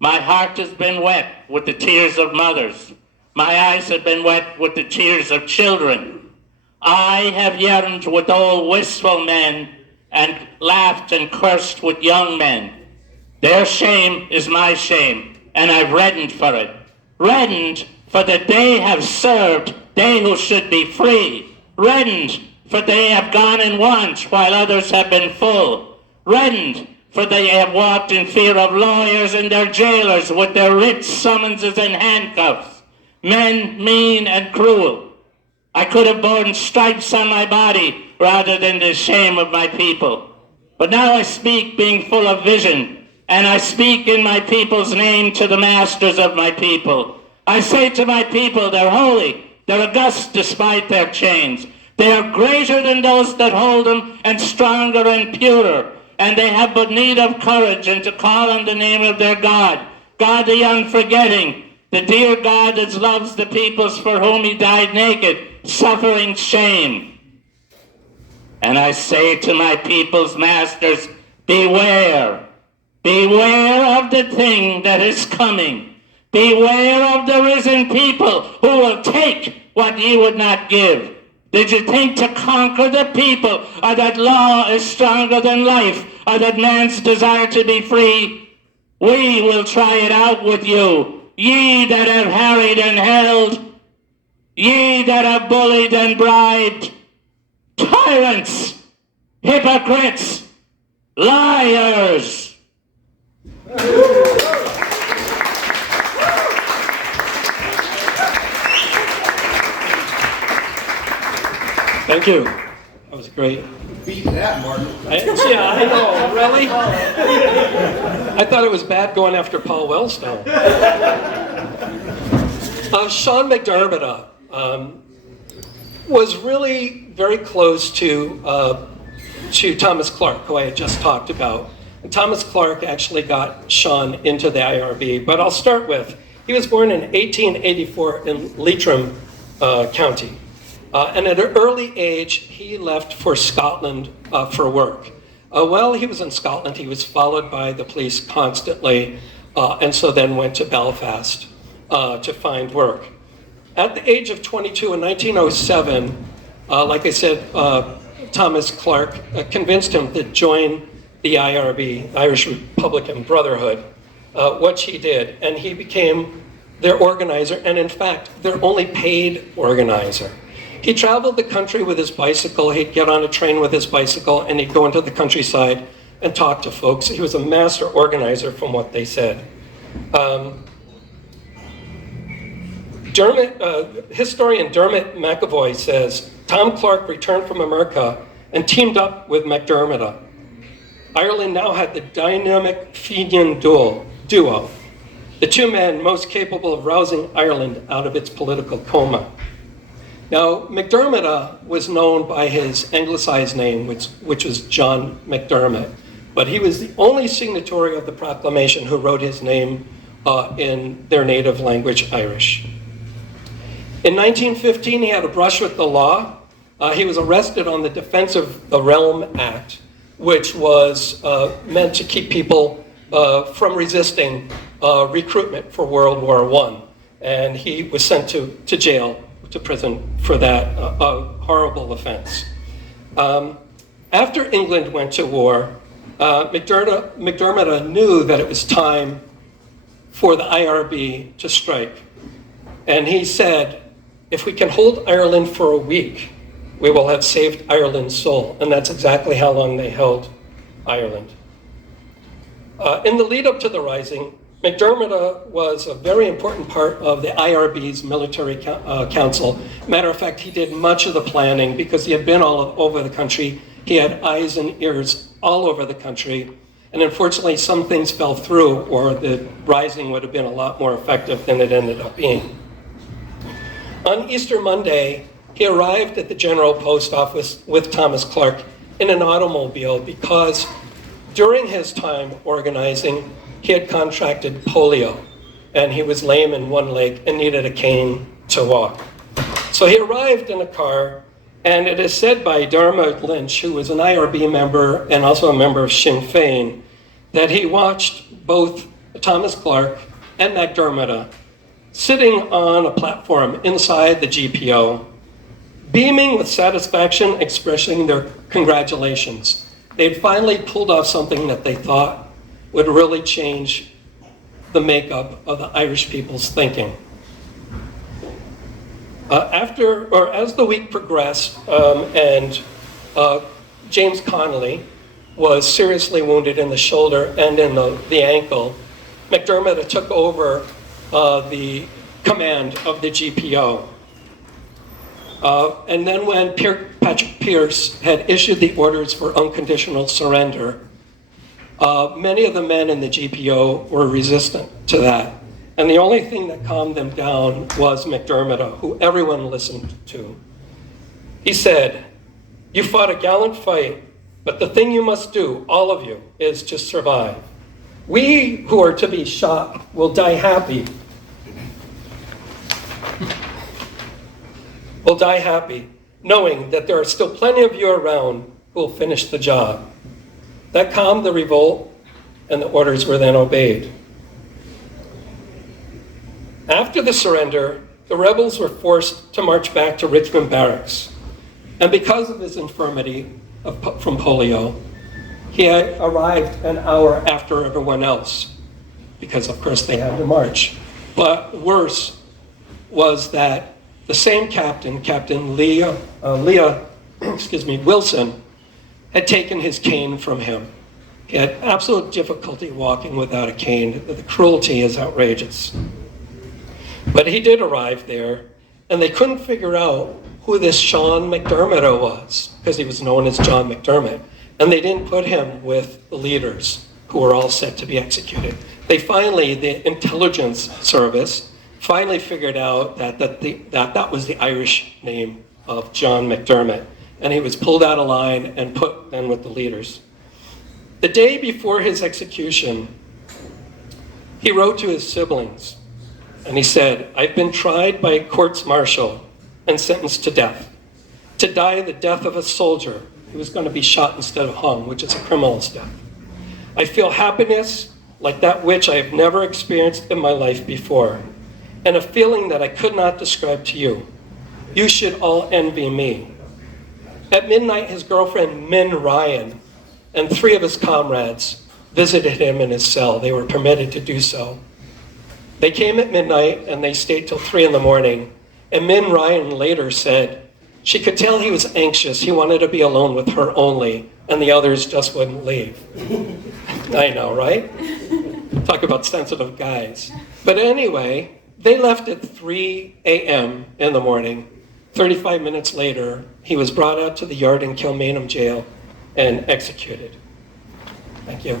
My heart has been wet with the tears of mothers. My eyes have been wet with the tears of children. I have yearned with old wistful men and laughed and cursed with young men. Their shame is my shame, and I've reddened for it. Reddened for that they have served, they who should be free. Reddened for they have gone in want while others have been full. Reddened for they have walked in fear of lawyers and their jailers with their writs, summonses, and handcuffs. Men mean and cruel. I could have borne stripes on my body rather than the shame of my people. But now I speak being full of vision, and I speak in my people's name to the masters of my people. I say to my people, they're holy, they're august despite their chains. They are greater than those that hold them, and stronger and purer. And they have but need of courage and to call on the name of their God, God the unforgetting, the dear God that loves the peoples for whom he died naked, suffering shame. And I say to my people's masters, beware. Beware of the thing that is coming. Beware of the risen people who will take what ye would not give. Did you think to conquer the people, or that law is stronger than life, or that man's desire to be free? We will try it out with you. Ye that have harried and held, ye that have bullied and bribed, tyrants, hypocrites, liars. Thank you. That was great. Beat that, Martin. Yeah, I know, really? I thought it was bad going after Paul Wellstone. Sean McDermott was really very close to Thomas Clark, who I had just talked about. And Thomas Clark actually got Sean into the IRB. But I'll start with, he was born in 1884 in Leitrim County. And at an early age, he left for Scotland for work. While he was in Scotland, he was followed by the police constantly, and so then went to Belfast to find work. At the age of 22 in 1907, like I said, Thomas Clark convinced him to join the IRB, Irish Republican Brotherhood, which he did, and he became their organizer, and in fact, their only paid organizer. He traveled the country with his bicycle. He'd get on a train with his bicycle, and he'd go into the countryside and talk to folks. He was a master organizer, from what they said. Historian Dermot McAvoy says, Tom Clark returned from America and teamed up with McDermott. Ireland now had the dynamic Fenian duo, the two men most capable of rousing Ireland out of its political coma. Now, McDermott was known by his anglicized name, which was John McDermott, but he was the only signatory of the Proclamation who wrote his name in their native language, Irish. In 1915, he had a brush with the law. He was arrested on the Defense of the Realm Act, which was meant to keep people from resisting recruitment for World War I. And he was sent to jail, to prison for that horrible offense. After England went to war, McDermott knew that it was time for the IRB to strike. And he said, if we can hold Ireland for a week, we will have saved Ireland's soul. And that's exactly how long they held Ireland. In the lead up to the Rising, McDermott was a very important part of the IRB's military council. Matter of fact, he did much of the planning because he had been all over the country. He had eyes and ears all over the country. And unfortunately, some things fell through, or the Rising would have been a lot more effective than it ended up being. On Easter Monday, he arrived at the General Post Office with Thomas Clark in an automobile because during his time organizing, he had contracted polio, and he was lame in one leg and needed a cane to walk. So he arrived in a car, and it is said by Dermot Lynch, who was an IRB member and also a member of Sinn Féin, that he watched both Thomas Clark and McDermott sitting on a platform inside the GPO, beaming with satisfaction, expressing their congratulations. They'd finally pulled off something that they thought would really change the makeup of the Irish people's thinking. As the week progressed, and James Connolly was seriously wounded in the shoulder and in the ankle, McDermott took over the command of the GPO. And then when Patrick Pearse had issued the orders for unconditional surrender, many of the men in the GPO were resistant to that. And the only thing that calmed them down was McDermott, who everyone listened to. He said, "You fought a gallant fight, but the thing you must do, all of you, is to survive. We who are to be shot will die happy. Will die happy, knowing that there are still plenty of you around who will finish the job. That calmed the revolt, and the orders were then obeyed. After the surrender, the rebels were forced to march back to Richmond Barracks. And because of his infirmity from polio, he had arrived an hour after everyone else, because of course they had to march. But worse was that the same captain, Captain Leah Wilson, had taken his cane from him. He had absolute difficulty walking without a cane. The cruelty is outrageous. But he did arrive there, and they couldn't figure out who this Sean McDermott was, because he was known as John McDermott. And they didn't put him with the leaders who were all set to be executed. The intelligence service finally figured out that was the Irish name of John McDermott. And he was pulled out of line and put then with the leaders. The day before his execution, he wrote to his siblings, and he said, "I've been tried by courts-martial and sentenced to death, to die the death of a soldier who was going to be shot instead of hung, which is a criminal's death. I feel happiness like that which I have never experienced in my life before, and a feeling that I could not describe to you. You should all envy me." At midnight, his girlfriend, Min Ryan, and 3 of his comrades visited him in his cell. They were permitted to do so. They came at midnight and they stayed till 3 in the morning. And Min Ryan later said she could tell he was anxious. He wanted to be alone with her only, and the others just wouldn't leave. I know, right? Talk about sensitive guys. But anyway, they left at 3 a.m. in the morning. 35 minutes later, he was brought out to the yard in Kilmainham jail and executed. Thank you.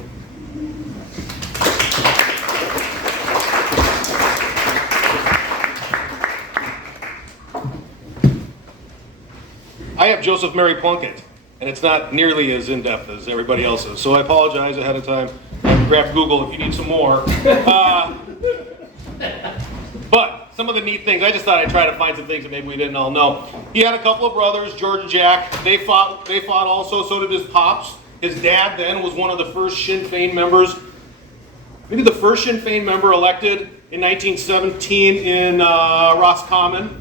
I have Joseph Mary Plunkett, and it's not nearly as in-depth as everybody else's, so I apologize ahead of time. Grab Google if you need some more. But some of the neat things, I just thought I'd try to find some things that maybe we didn't all know. He had a couple of brothers, George and Jack. They fought also, so did his pops. His dad then was one of the first Sinn Féin members, maybe the first Sinn Féin member elected in 1917 in Roscommon.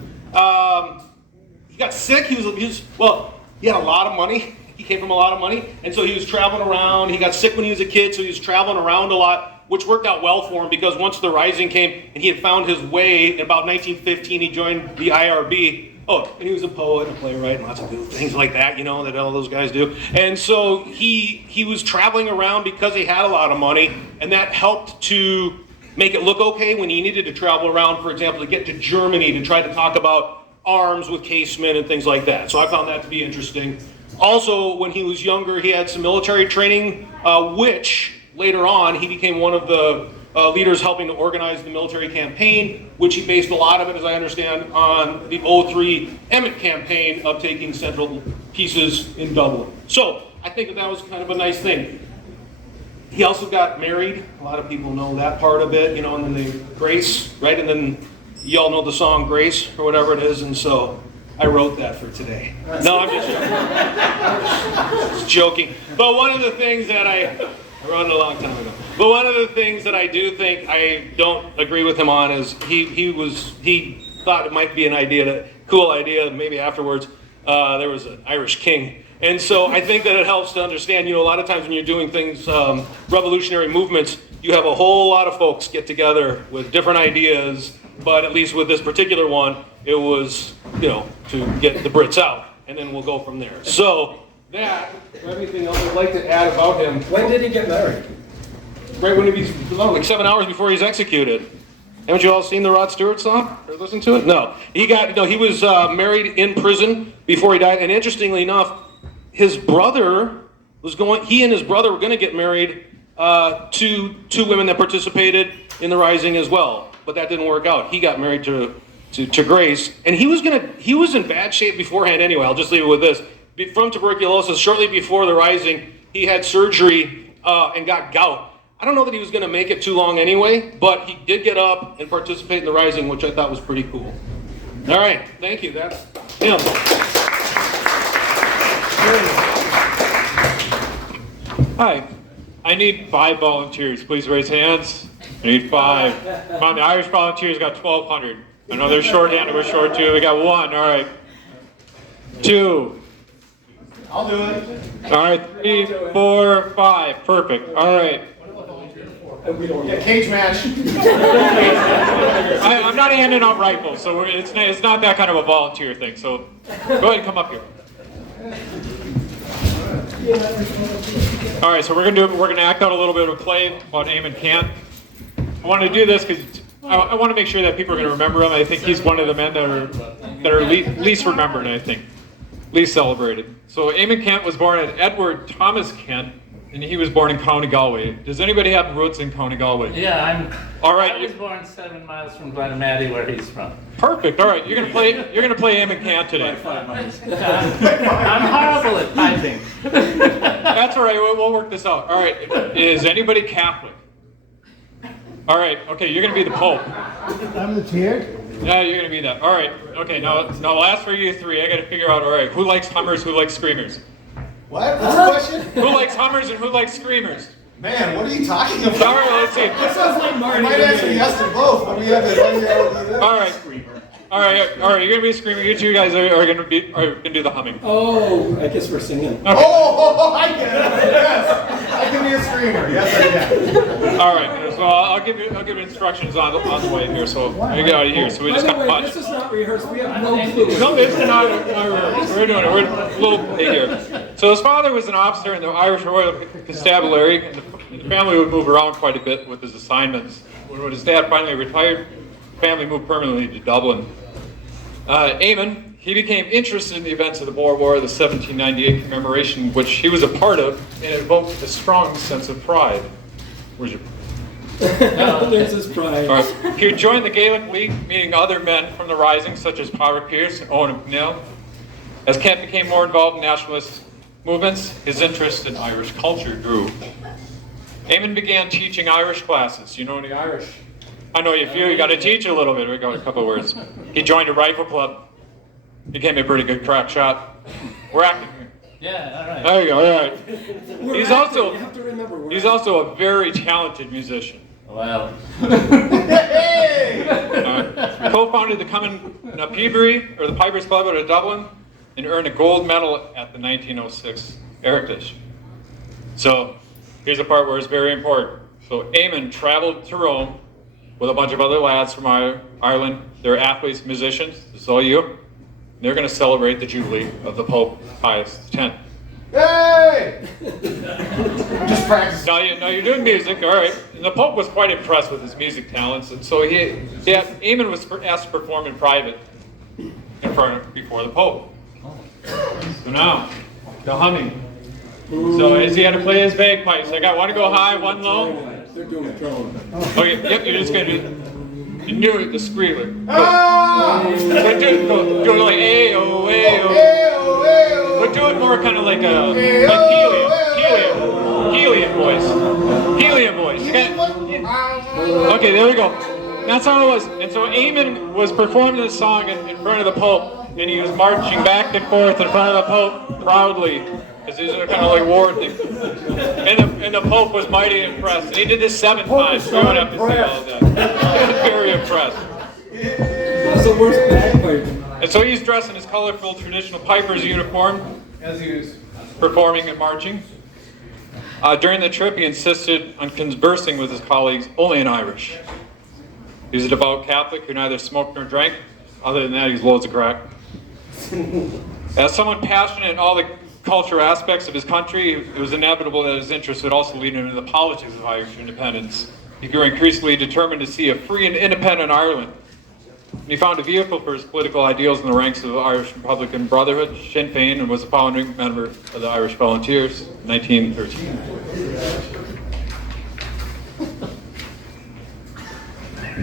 He got sick. He had a lot of money. He came from a lot of money, and so he was traveling around. He got sick when he was a kid, so he was traveling around a lot, which worked out well for him because once the Rising came and he had found his way, in about 1915 he joined the IRB. Oh, and he was a poet and a playwright and lots of good things like that, you know, that all those guys do. And so he was traveling around because he had a lot of money, and that helped to make it look okay when he needed to travel around, for example, to get to Germany to try to talk about arms with casemen and things like that. So I found that to be interesting. Also, when he was younger, he had some military training, which later on he became one of the leaders helping to organize the military campaign, which he based a lot of it, as I understand, on the 03 Emmett campaign of taking central pieces in Dublin. So I think that was kind of a nice thing. He also got married. A lot of people know that part of it, you know, and then Grace, right? And then you all know the song Grace or whatever it is, and so I wrote that for today. No, I'm just joking. But one of the things that I wrote it a long time ago. But one of the things that I do think I don't agree with him on is he thought it might be cool idea, maybe afterwards, there was an Irish king. And so I think that it helps to understand, you know, a lot of times when you're doing things, revolutionary movements, you have a whole lot of folks get together with different ideas, but at least with this particular one, it was, you know, to get the Brits out, and then we'll go from there. So that, everything else I'd like to add about him. When did he get married? Right when he was, like 7 hours before he's executed. Haven't you all seen the Rod Stewart song or listened to it? No. He was married in prison before he died, and interestingly enough, his brother he and his brother were going to get married to 2 women that participated in the Rising as well, but that didn't work out. He got married to Grace, and he was in bad shape beforehand anyway. I'll just leave it with this. From tuberculosis, shortly before the Rising, he had surgery and got gout. I don't know that he was going to make it too long anyway, but he did get up and participate in the Rising, which I thought was pretty cool. All right, thank you. That's him. Hi, I need 5 volunteers. Please raise hands. I need 5. Come on, the Irish volunteers got 1,200. I know they're short-handed, we're short too. We got 1, all right. 2. I'll do it. All right, 3, 4, 5. Perfect. All right. Yeah, cage match. I'm not handing out rifles, so it's not that kind of a volunteer thing. So go ahead and come up here. All right, so we're gonna act out a little bit of a play about Eamon Cant. I want to do this because I want to make sure that people are going to remember him. I think he's one of the men that are least remembered. I think least celebrated. So Eamon Cant was born at Edward Thomas Kent, and he was born in County Galway. Does anybody have roots in County Galway? Yeah, All right. I was born 7 miles from Glenmaddie, where he's from. Perfect. All right, you're gonna play Eamon Cant today. I'm horrible at typing. That's all right. We'll work this out. All right. Is anybody Catholic? All right. Okay, you're gonna be the Pope. I'm the chair. Yeah, you're gonna be that. All right. Okay. Now last for you 3, I gotta figure out. All right. Who likes Hummers? Who likes Screamers? What? What's the question? Who likes Hummers and who likes Screamers? Man, what are you talking about? All right. Let's see. That sounds like I Marty. might answer yes to both. What do you have to do? All right. All right. You're gonna be a Screamer. You 2 guys are gonna do the humming. Oh, I guess we're singing. Okay. Oh, I get it. Yes, I can be a screamer. Yes, I can. All right. So I'll give you instructions on the way here. So we get out of here. So we By just the got way, punched. this is not rehearsed. We have no clue. No, this is not we're doing it. We're a little bit here. So his father was an officer in the Irish Royal Constabulary, and the family would move around quite a bit with his assignments. When his dad finally retired, the family moved permanently to Dublin. Eamon, he became interested in the events of the Boer War, the 1798 Commemoration, which he was a part of, and it evoked a strong sense of pride. Where's your... There's his pride. All right. He would join the Gaelic League, meeting other men from the Rising, such as Patrick Pearse and Owen McNeill. As Kent became more involved in nationalist movements, his interest in Irish culture grew. Eamon began teaching Irish classes. You know any Irish? I know you feel you got to teach a little bit. We got a couple of words. He joined a rifle club. Became a pretty good crack shot. We're acting here. Yeah, all right. There you go. All right. We're acting. You have to remember, we're He's also a very talented musician. Well, Co-founded the Peabury, or the Pipers Club out of Dublin, and earned a gold medal at the 1906 Heritage. So here's the part where it's very important. So Eamon traveled to Rome with a bunch of other lads from Ireland. They're athletes, musicians. This is all you. They're going to celebrate the Jubilee of the Pope Pius X. Hey! Just practice. Now you're doing music, all right. And the Pope was quite impressed with his music talents, and so Eamon was asked to perform in private before the Pope. So now, the humming. So as he had to play his bagpipes, I got one to go high, one low. They're doing a drone. Okay, yep, you're just going to do. You knew it, the squealer. Ah! Do it like ayo, ayo. But do it more kind of like helium voice. Helium voice. Okay, there we go. That's how it was. And so Eamon was performing this song in front of the Pope, and he was marching back and forth in front of the Pope proudly, because these are kind of like war things. And the Pope was mighty impressed. And he did this 7 times. So we don't have to see all of that. He was very impressed. That's the worst bagpipe. And so he's dressed in his colorful traditional piper's uniform as he was performing and marching. During the trip, he insisted on conversing with his colleagues only in Irish. He was a devout Catholic who neither smoked nor drank. Other than that, he's loads of crack. As someone passionate in all the cultural aspects of his country, it was inevitable that his interests would also lead him into the politics of Irish independence. He grew increasingly determined to see a free and independent Ireland. And he found a vehicle for his political ideals in the ranks of the Irish Republican Brotherhood, Sinn Féin, and was a founding member of the Irish Volunteers in 1913.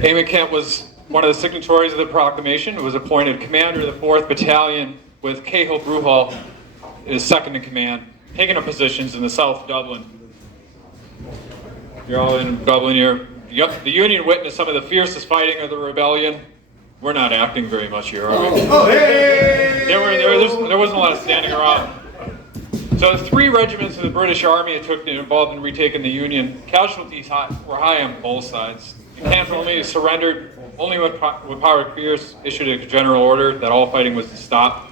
Eamon Kent was one of the signatories of the Proclamation and was appointed commander of the 4th Battalion with Cahill Brewhall as second in command, taking up positions in the south of Dublin. You're all in Dublin here. The Union witnessed some of the fiercest fighting of the rebellion. We're not acting very much here, are we? Oh, hey! There wasn't a lot of standing around. So the 3 regiments of the British Army that took involved in retaking the Union, casualties were high on both sides. The camp only surrendered only when Patrick Pearse issued a general order that all fighting was to stop.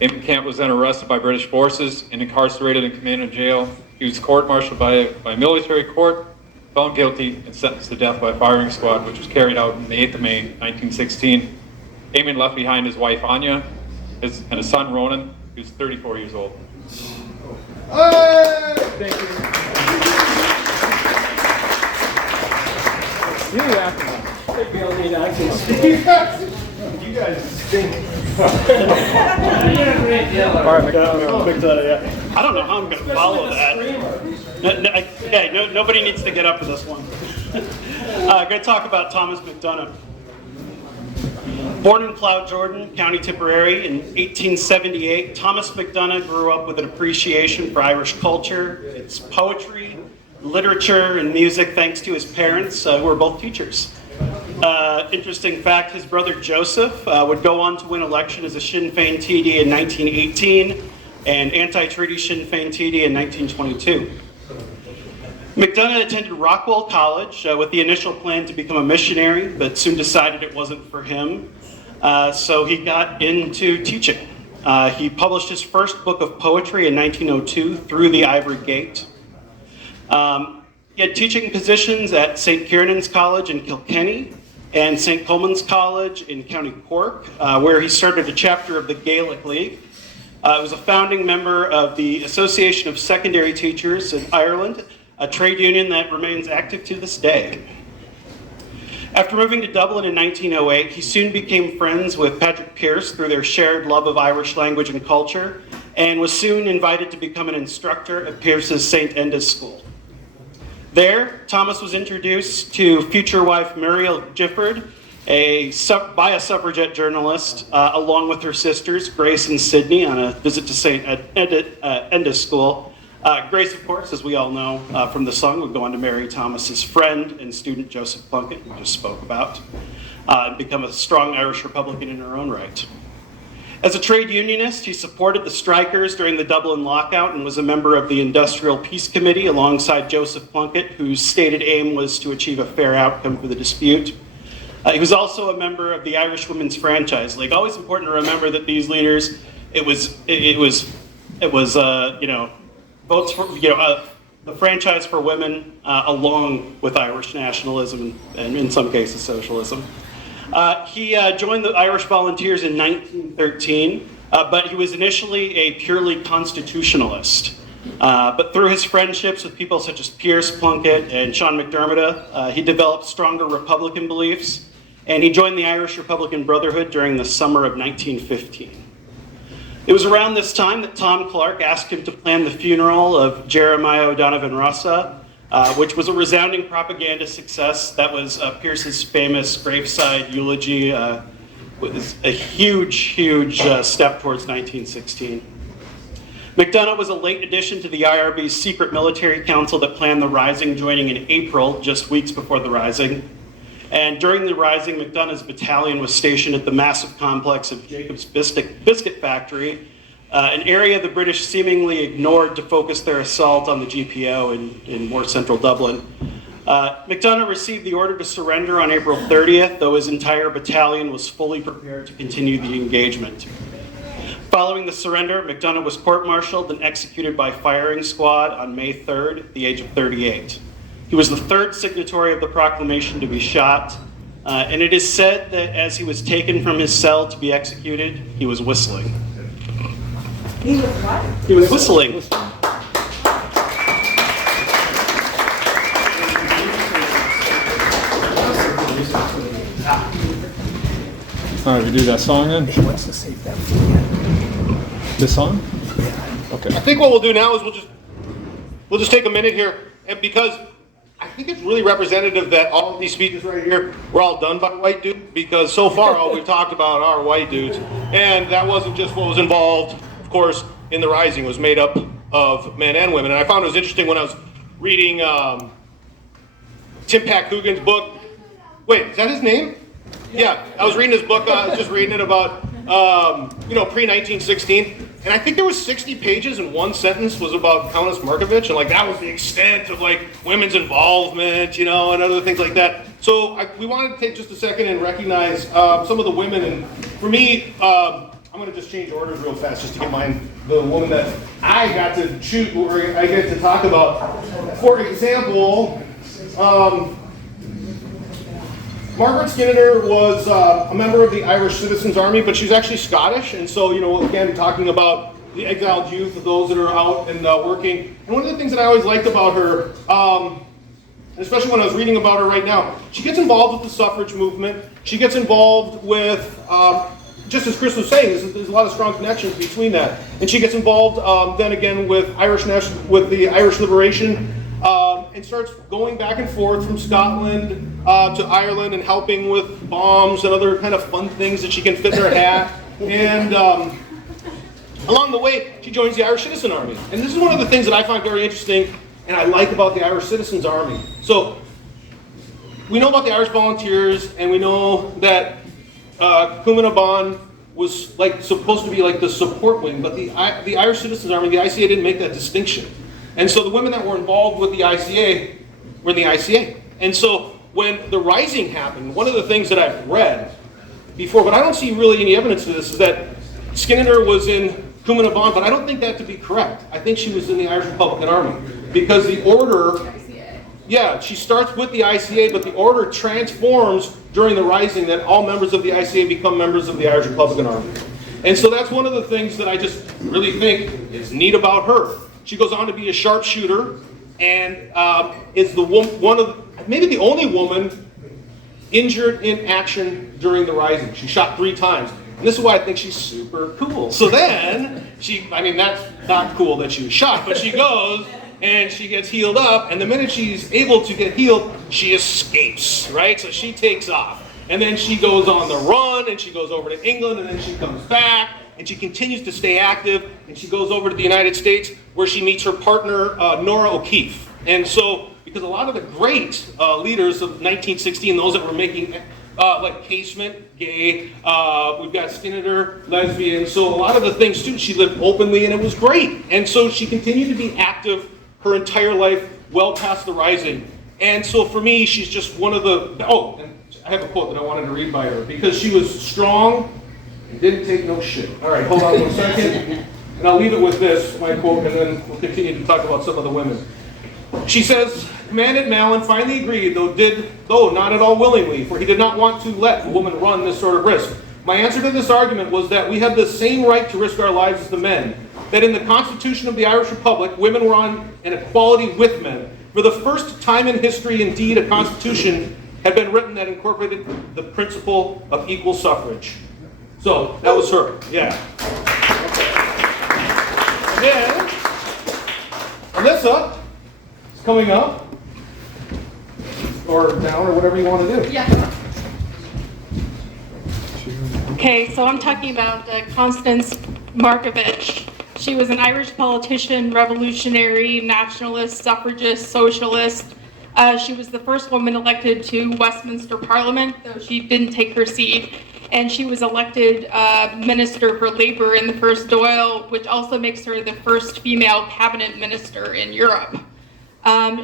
Aim Camp was then arrested by British forces and incarcerated in command jail. He was court-martialed by military court, found guilty, and sentenced to death by a firing squad, which was carried out on the 8th of May, 1916. Eamon left behind his wife Anya and his son Ronan, who was 34 years old. Thank you. You guys stink. All right, McDonough. I don't know how I'm going to follow that. Nobody needs to get up for this one. I'm going to talk about Thomas McDonough. Born in Cloud Jordan, County Tipperary in 1878, Thomas McDonough grew up with an appreciation for Irish culture, its poetry, literature, and music, thanks to his parents, who were both teachers. Interesting fact, his brother Joseph would go on to win election as a Sinn Féin TD in 1918 and anti-treaty Sinn Féin TD in 1922. McDonough attended Rockwell College with the initial plan to become a missionary, but soon decided it wasn't for him. So he got into teaching. He published his first book of poetry in 1902, Through the Ivory Gate. He had teaching positions at St. Kiernan's College in Kilkenny and St. Colman's College in County Cork, where he started a chapter of the Gaelic League. He was a founding member of the Association of Secondary Teachers in Ireland, a trade union that remains active to this day. After moving to Dublin in 1908, he soon became friends with Patrick Pearse through their shared love of Irish language and culture, and was soon invited to become an instructor at Pearse's St. Enda's School. There, Thomas was introduced to future wife Muriel Gifford, by a suffragette journalist, along with her sisters, Grace and Sydney, on a visit to St. Enda's School. Grace, of course, as we all know from the song, would go on to marry Thomas's friend and student Joseph Plunkett, who we just spoke about, and become a strong Irish Republican in her own right. As a trade unionist, he supported the strikers during the Dublin lockout and was a member of the Industrial Peace Committee alongside Joseph Plunkett, whose stated aim was to achieve a fair outcome for the dispute. He was also a member of the Irish Women's Franchise League. Always important to remember that these leaders, votes for, the franchise for women, along with Irish nationalism and in some cases socialism. He joined the Irish Volunteers in 1913, but he was initially a purely constitutionalist. But through his friendships with people such as Pearse, Plunkett, and Sean McDermott, he developed stronger Republican beliefs, and he joined the Irish Republican Brotherhood during the summer of 1915. It was around this time that Tom Clark asked him to plan the funeral of Jeremiah O'Donovan Rossa, which was a resounding propaganda success. That was Pearse's famous graveside eulogy. It was a huge step towards 1916. McDonough was a late addition to the IRB's secret military council that planned the Rising, joining in April, just weeks before the Rising. And during the Rising, McDonough's battalion was stationed at the massive complex of Jacob's Biscuit Factory, an area the British seemingly ignored to focus their assault on the GPO in more central Dublin. McDonough received the order to surrender on April 30th, though his entire battalion was fully prepared to continue the engagement. Following the surrender, McDonough was court-martialed and executed by firing squad on May 3rd at the age of 38. He was the third signatory of the proclamation to be shot, and it is said that as he was taken from his cell to be executed, he was whistling. He was what? He was whistling. All right, we do that song then? He wants to save that for the end. This song? Okay. I think what we'll do now is we'll just take a minute here, and because I think it's really representative that all of these speeches right here were all done by white dudes, because so far all we've talked about are white dudes, and that wasn't just what was involved, of course, in the Rising. It was made up of men and women, and I found it was interesting when I was reading Tim Pack Coogan's book. Wait, is that his name? Yeah, I was reading his book. I was just reading it about, pre-1916. And I think there was 60 pages and one sentence was about Countess Markovich, and like that was the extent of like women's involvement, you know, and other things like that. So we wanted to take just a second and recognize some of the women. And for me, I'm going to just change orders real fast just to get the woman that I got to choose, or I get to talk about. For example, Margaret Skinner was a member of the Irish Citizens Army, but she's actually Scottish, and so, you know, again, talking about the exiled youth, of those that are out and working. And one of the things that I always liked about her, especially when I was reading about her right now, she gets involved with the suffrage movement. She gets involved with, just as Chris was saying, there's a lot of strong connections between that. And she gets involved then again with the Irish Liberation, and starts going back and forth from Scotland to Ireland and helping with bombs and other kind of fun things that she can fit in her hat. And along the way, she joins the Irish Citizen Army. And this is one of the things that I find very interesting and I like about the Irish Citizens Army. So we know about the Irish Volunteers, and we know that Cumann Ban was like supposed to be like the support wing, but the Irish Citizens Army, the ICA, didn't make that distinction. And so the women that were involved with the ICA were in the ICA. And so when the Rising happened, one of the things that I've read before, but I don't see really any evidence to this, is that Skinner was in Cumann Ban, but I don't think that to be correct. I think she was in the Irish Republican Army, because the order, yeah, she starts with the ICA, but the order transforms during the Rising that all members of the ICA become members of the Irish Republican Army. And so that's one of the things that I just really think is neat about her. She goes on to be a sharpshooter, and is one of maybe the only woman injured in action during the Rising. She shot 3 times. And this is why I think she's super cool. So then, that's not cool that she was shot, but she goes and she gets healed up, and the minute she's able to get healed, she escapes, right? So she takes off. And then she goes on the run, and she goes over to England, and then she comes back, and she continues to stay active, and she goes over to the United States, where she meets her partner, Nora O'Keeffe. And so, because a lot of the great leaders of 1916, those that were making, like Casement, gay, we've got Skinner, lesbian, so a lot of the things too, she lived openly, and it was great. And so she continued to be active her entire life, well past the Rising. And so for me, she's just one of the, and I have a quote that I wanted to read by her, because she was strong and didn't take no shit. All right, hold on 1 second, and I'll leave it with this, my quote, and then we'll continue to talk about some of the women. She says, Commandant Mallon finally agreed, though not at all willingly, for he did not want to let a woman run this sort of risk. My answer to this argument was that we have the same right to risk our lives as the men, that in the Constitution of the Irish Republic, women were on an equality with men. For the first time in history, indeed, a constitution had been written that incorporated the principle of equal suffrage. So, that was her, yeah. Okay. And then, Alyssa is coming up, or down, or whatever you want to do. Yeah. Okay, so I'm talking about Constance Markovich. She was an Irish politician, revolutionary, nationalist, suffragist, socialist. She was the first woman elected to Westminster Parliament, though she didn't take her seat. And she was elected Minister for Labour in the first Dáil, which also makes her the first female cabinet minister in Europe.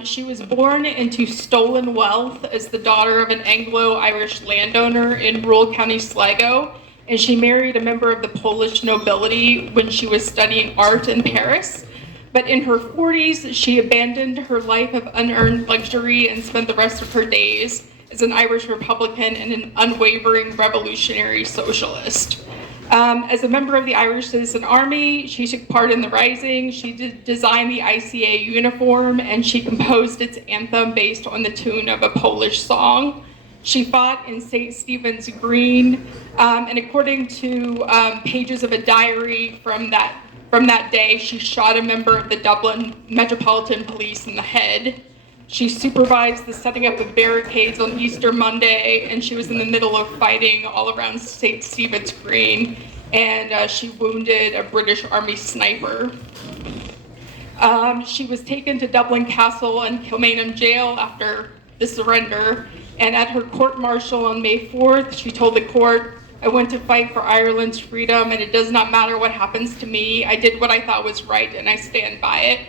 She was born into stolen wealth as the daughter of an Anglo-Irish landowner in rural County Sligo, and she married a member of the Polish nobility when she was studying art in Paris. But in her 40s, she abandoned her life of unearned luxury and spent the rest of her days as an Irish Republican and an unwavering revolutionary socialist. As a member of the Irish Citizen Army, she took part in the Rising. She designed the ICA uniform, and she composed its anthem based on the tune of a Polish song. She fought in St. Stephen's Green, and according to pages of a diary from that day, she shot a member of the Dublin Metropolitan Police in the head. She supervised the setting up of barricades on Easter Monday, and she was in the middle of fighting all around St. Stephen's Green, and she wounded a British Army sniper. She was taken to Dublin Castle and Kilmainham Jail after the surrender, and at her court-martial on May 4th, she told the court, I went to fight for Ireland's freedom, and it does not matter what happens to me. I did what I thought was right, and I stand by it.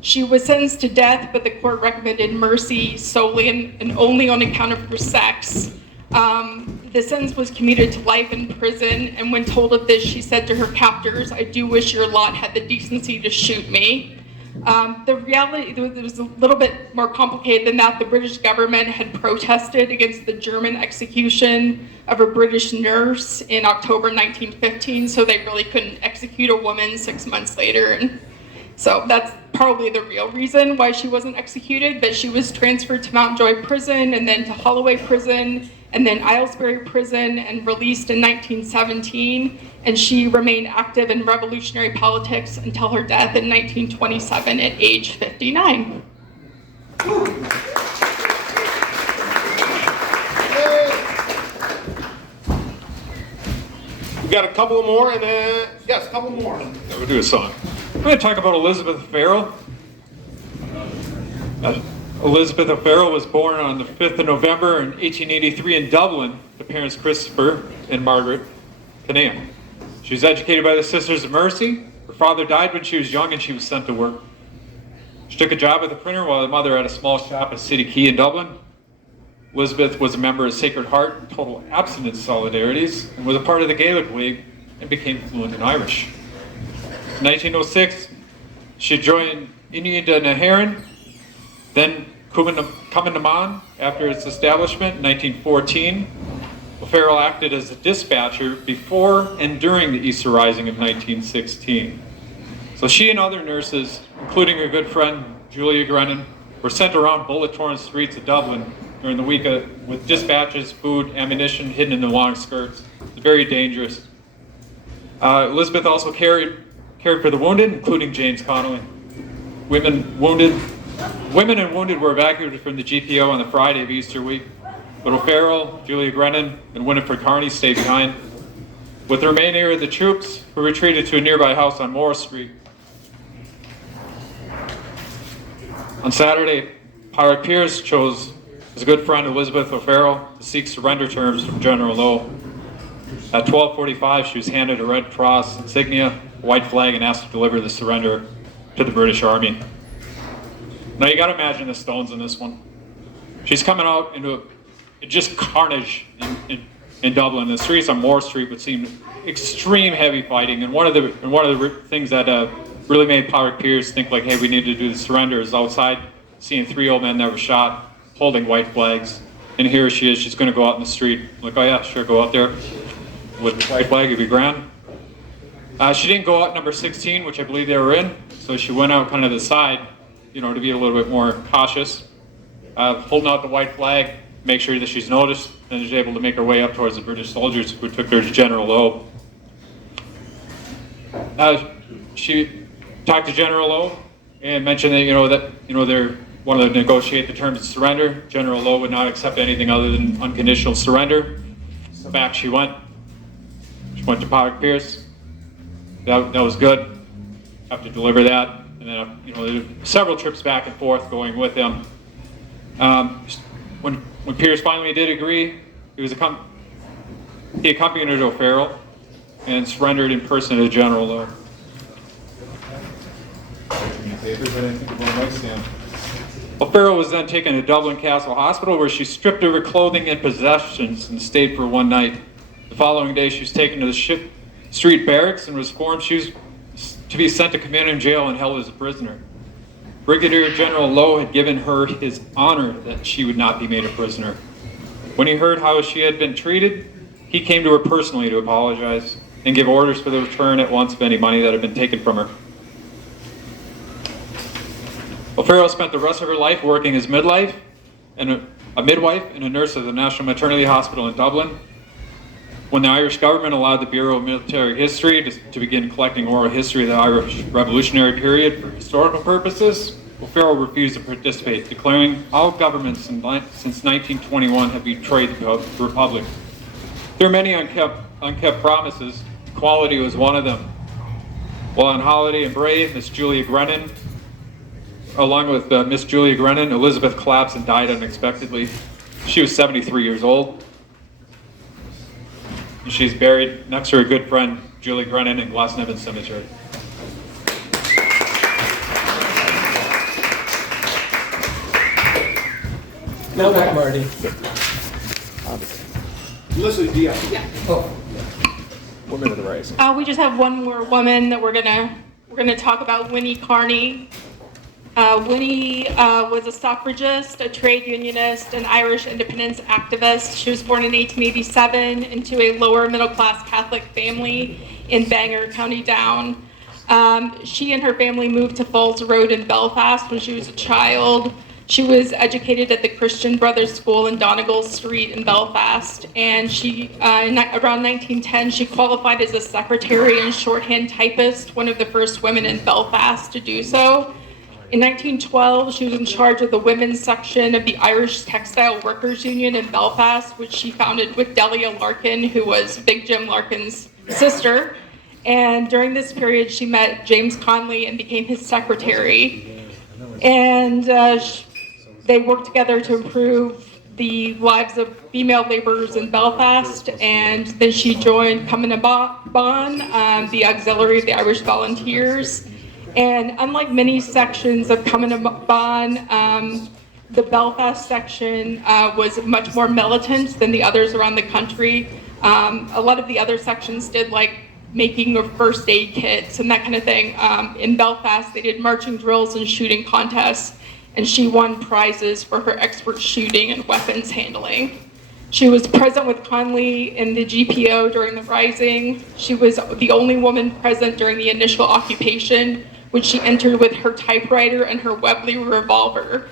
She was sentenced to death, but the court recommended mercy solely and only on account of her sex. The sentence was commuted to life in prison, and when told of this, she said to her captors, "I do wish your lot had the decency to shoot me." The reality, it was a little bit more complicated than that. The British government had protested against the German execution of a British nurse in October 1915, so they really couldn't execute a woman 6 months later. And so that's probably the real reason why she wasn't executed, but she was transferred to Mountjoy Prison and then to Holloway Prison and then Aylesbury Prison and released in 1917. And she remained active in revolutionary politics until her death in 1927 at age 59. We got a couple more, and then, yes, a couple more. Yeah, we'll do a song. I'm going to talk about Elizabeth O'Farrell. Elizabeth O'Farrell was born on the 5th of November in 1883 in Dublin to parents Christopher and Margaret Canaan. She was educated by the Sisters of Mercy. Her father died when she was young and she was sent to work. She took a job at the printer while her mother had a small shop at City Quay in Dublin. Elizabeth was a member of Sacred Heart and Total Abstinence Solidarities and was a part of the Gaelic League and became fluent in Irish. In 1906, she joined Inniu na HÉireann, then Cumann after its establishment in 1914. O'Farrell acted as a dispatcher before and during the Easter Rising of 1916. So she and other nurses, including her good friend Julia Grennan, were sent around bullet-torn streets of Dublin during the week with dispatches, food, ammunition hidden in the long skirts. It's very dangerous. Elizabeth also cared for the wounded, including James Connolly. Women and wounded were evacuated from the GPO on the Friday of Easter week, but O'Farrell, Julia Grennan, and Winifred Carney stayed behind. With the remainder of the troops, who retreated to a nearby house on Moore Street. On Saturday, Pirate Pierce chose his good friend Elizabeth O'Farrell to seek surrender terms from General Lowe. At 12:45, she was handed a Red Cross insignia, a white flag, and asked to deliver the surrender to the British Army. Now you got to imagine the stones in this one. She's coming out into just carnage in Dublin. The streets on Moore Street would seem extreme heavy fighting, and one of the things that really made Pirate Pierce think like, hey, we need to do the surrender is outside seeing 3 old men that were shot holding white flags, and here she is. She's going to go out in the street. Like, oh yeah, sure, go out there with the white flag, it'd be grand. She didn't go out number 16, which I believe they were in, so she went out kind of the side, you know, to be a little bit more cautious, holding out the white flag, make sure that she's noticed, and she's able to make her way up towards the British soldiers who took her to General Lowe. She talked to General Lowe and mentioned that they're wanted to negotiate the terms of surrender. General Lowe would not accept anything other than unconditional surrender. So back she went. She went to Pirate Pierce. That was good. Have to deliver that. And then there were several trips back and forth going with him. When Pierce finally did agree, he accompanied her to O'Farrell and surrendered in person to General Lowe. O'Farrell was then taken to Dublin Castle Hospital, where she stripped of her clothing and possessions and stayed for one night. The following day, she was taken to the Ship Street Barracks and was informed she was to be sent to Commemoration Jail and held as a prisoner. Brigadier General Lowe had given her his honor that she would not be made a prisoner. When he heard how she had been treated, he came to her personally to apologize and give orders for the return at once of any money that had been taken from her. O'Farrell spent the rest of her life working as midwife and a midwife and a nurse at the National Maternity Hospital in Dublin. When the Irish government allowed the Bureau of Military History to begin collecting oral history of the Irish Revolutionary period for historical purposes, O'Farrell refused to participate, declaring all governments since 1921 have betrayed the Republic. There are many unkept promises. Equality was one of them. While on holiday in Bray, along with Miss Julia Grennan, Elizabeth collapsed and died unexpectedly. She was 73 years old. and she's buried next to her good friend Julie Grennan in Glasnevin Cemetery. Now what, Marty? Listen, Dia. Women of the Rising. We just have one more woman that we're gonna talk about, Winnie Carney. Winnie was a suffragist, a trade unionist, an Irish independence activist. She was born in 1887 into a lower middle class Catholic family in Bangor, County Down. She and her family moved to Falls Road in Belfast when she was a child. She was educated at the Christian Brothers School in Donegal Street in Belfast, and she, around 1910, she qualified as a secretary and shorthand typist, one of the first women in Belfast to do so. In 1912, she was in charge of the women's section of the Irish Textile Workers Union in Belfast, which she founded with Delia Larkin, who was Big Jim Larkin's sister. And during this period, she met James Connolly and became his secretary. And they worked together to improve the lives of female laborers in Belfast, and then she joined Cumann Ban, the auxiliary of the Irish Volunteers. And unlike many sections of Cumann Ban, the Belfast section was much more militant than the others around the country. A lot of the other sections did like making of first aid kits and that kind of thing. In Belfast, they did marching drills and shooting contests, and she won prizes for her expert shooting and weapons handling. She was present with Connolly in the GPO during the Rising. She was the only woman present during the initial occupation, which she entered with her typewriter and her Webley revolver.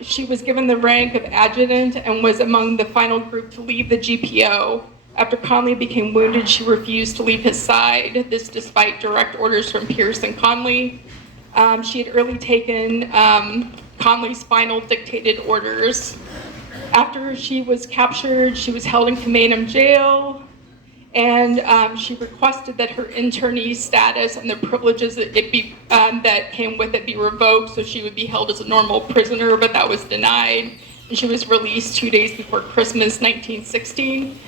She was given the rank of adjutant and was among the final group to leave the GPO. After Connolly became wounded, she refused to leave his side, this despite direct orders from Pierce and Connolly. She had early taken Connolly's final dictated orders. After she was captured, she was held in Commemoration jail, and she requested that her internee status and the privileges that came with it be revoked, so she would be held as a normal prisoner, but that was denied. And she was released 2 days before Christmas 1916.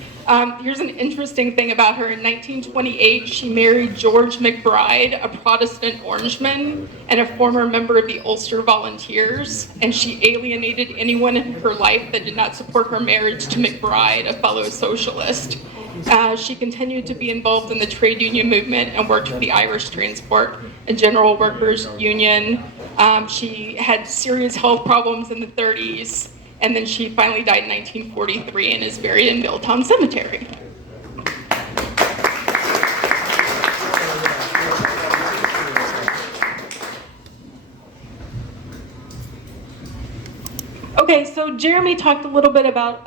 Here's an interesting thing about her. In 1928, she married George McBride, a Protestant Orangeman and a former member of the Ulster Volunteers, and she alienated anyone in her life that did not support her marriage to McBride, a fellow socialist. She continued to be involved in the trade union movement and worked for the Irish Transport and General Workers Union. She had serious health problems in the 30s. And then she finally died in 1943 and is buried in Milltown Cemetery. Okay, so Jeremy talked a little bit about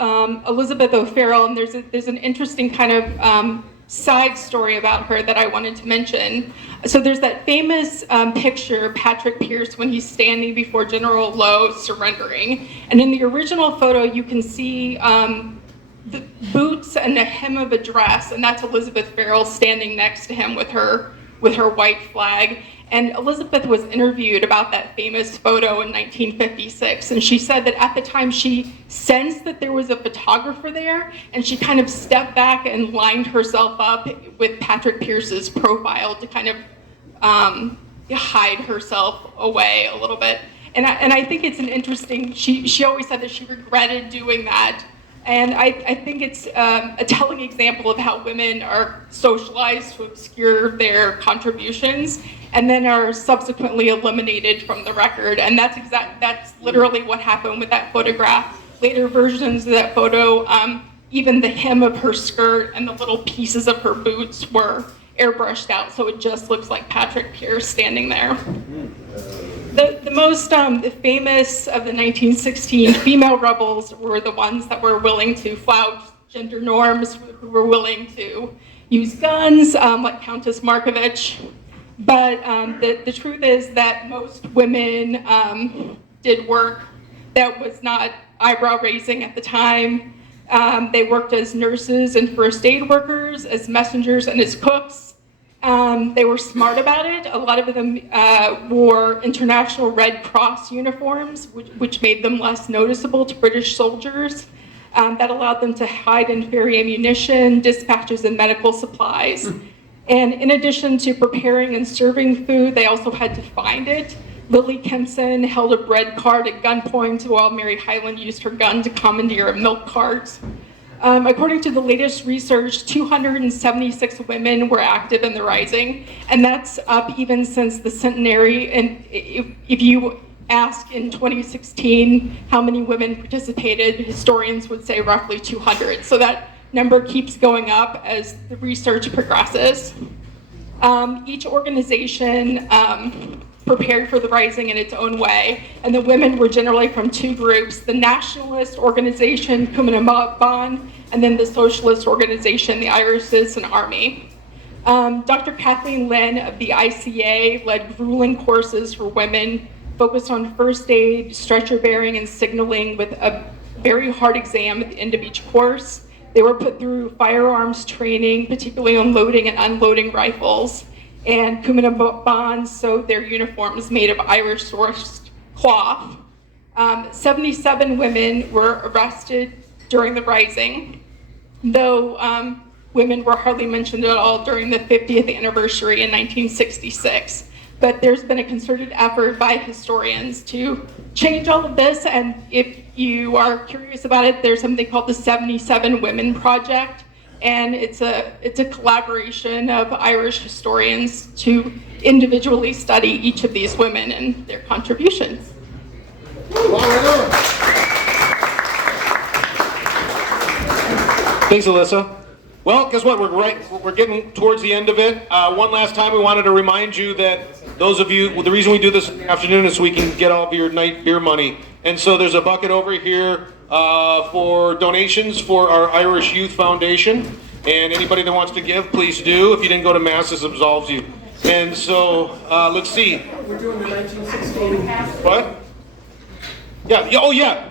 Elizabeth O'Farrell, and there's an interesting kind of side story about her that I wanted to mention. So there's that famous picture, Patrick Pearse, when he's standing before General Lowe surrendering. And in the original photo, you can see the boots and the hem of a dress, and that's Elizabeth Farrell standing next to him with her white flag. And Elizabeth was interviewed about that famous photo in 1956, and she said that at the time she sensed that there was a photographer there, and she kind of stepped back and lined herself up with Patrick Pearse's profile to kind of hide herself away a little bit. And I think it's an interesting, she always said that she regretted doing that. And I think it's a telling example of how women are socialized to obscure their contributions and then are subsequently eliminated from the record. And that's literally what happened with that photograph. Later versions of that photo, even the hem of her skirt and the little pieces of her boots were airbrushed out, so it just looks like Patrick Pearse standing there. The most famous of the 1916 female rebels were the ones that were willing to flout gender norms, who were willing to use guns, like Countess Markovich. But the truth is that most women did work that was not eyebrow-raising at the time. They worked as nurses and first aid workers, as messengers, and as cooks. They were smart about it. A lot of them wore International Red Cross uniforms, which made them less noticeable to British soldiers. that allowed them to hide and ferry ammunition, dispatches, and medical supplies. And in addition to preparing and serving food, they also had to find it. Lily Kempson held a bread cart at gunpoint while Mary Hyland used her gun to commandeer a milk cart. According to the latest research, 276 women were active in the rising, and that's up even since the centenary. And if you ask in 2016 how many women participated, historians would say roughly 200. So that number keeps going up as the research progresses. Each organization prepared for the rising in its own way, and the women were generally from two groups: the nationalist organization, Commemoration, and then the socialist organization, the Irish Citizen Army. Dr. Kathleen Lynn of the ICA led grueling courses for women focused on first aid, stretcher bearing, and signaling, with a very hard exam at the end of each course. They were put through firearms training, particularly on loading and unloading rifles. And Commemoration sewed their uniforms made of Irish-sourced cloth. 77 women were arrested during the rising, though women were hardly mentioned at all during the 50th anniversary in 1966. But there's been a concerted effort by historians to change all of this, and if you are curious about it, there's something called the 77 Women Project, and it's a collaboration of Irish historians to individually study each of these women and their contributions. Thanks, Alyssa. Well, guess what? We're getting towards the end of it. One last time, we wanted to remind you that those of you, the reason we do this in the afternoon is so we can get all of your night beer money. And so there's a bucket over here for donations for our Irish Youth Foundation. And anybody that wants to give, please do. If you didn't go to Mass, this absolves you. And so, let's see. We're doing the 1916. What? Yeah. Oh, yeah.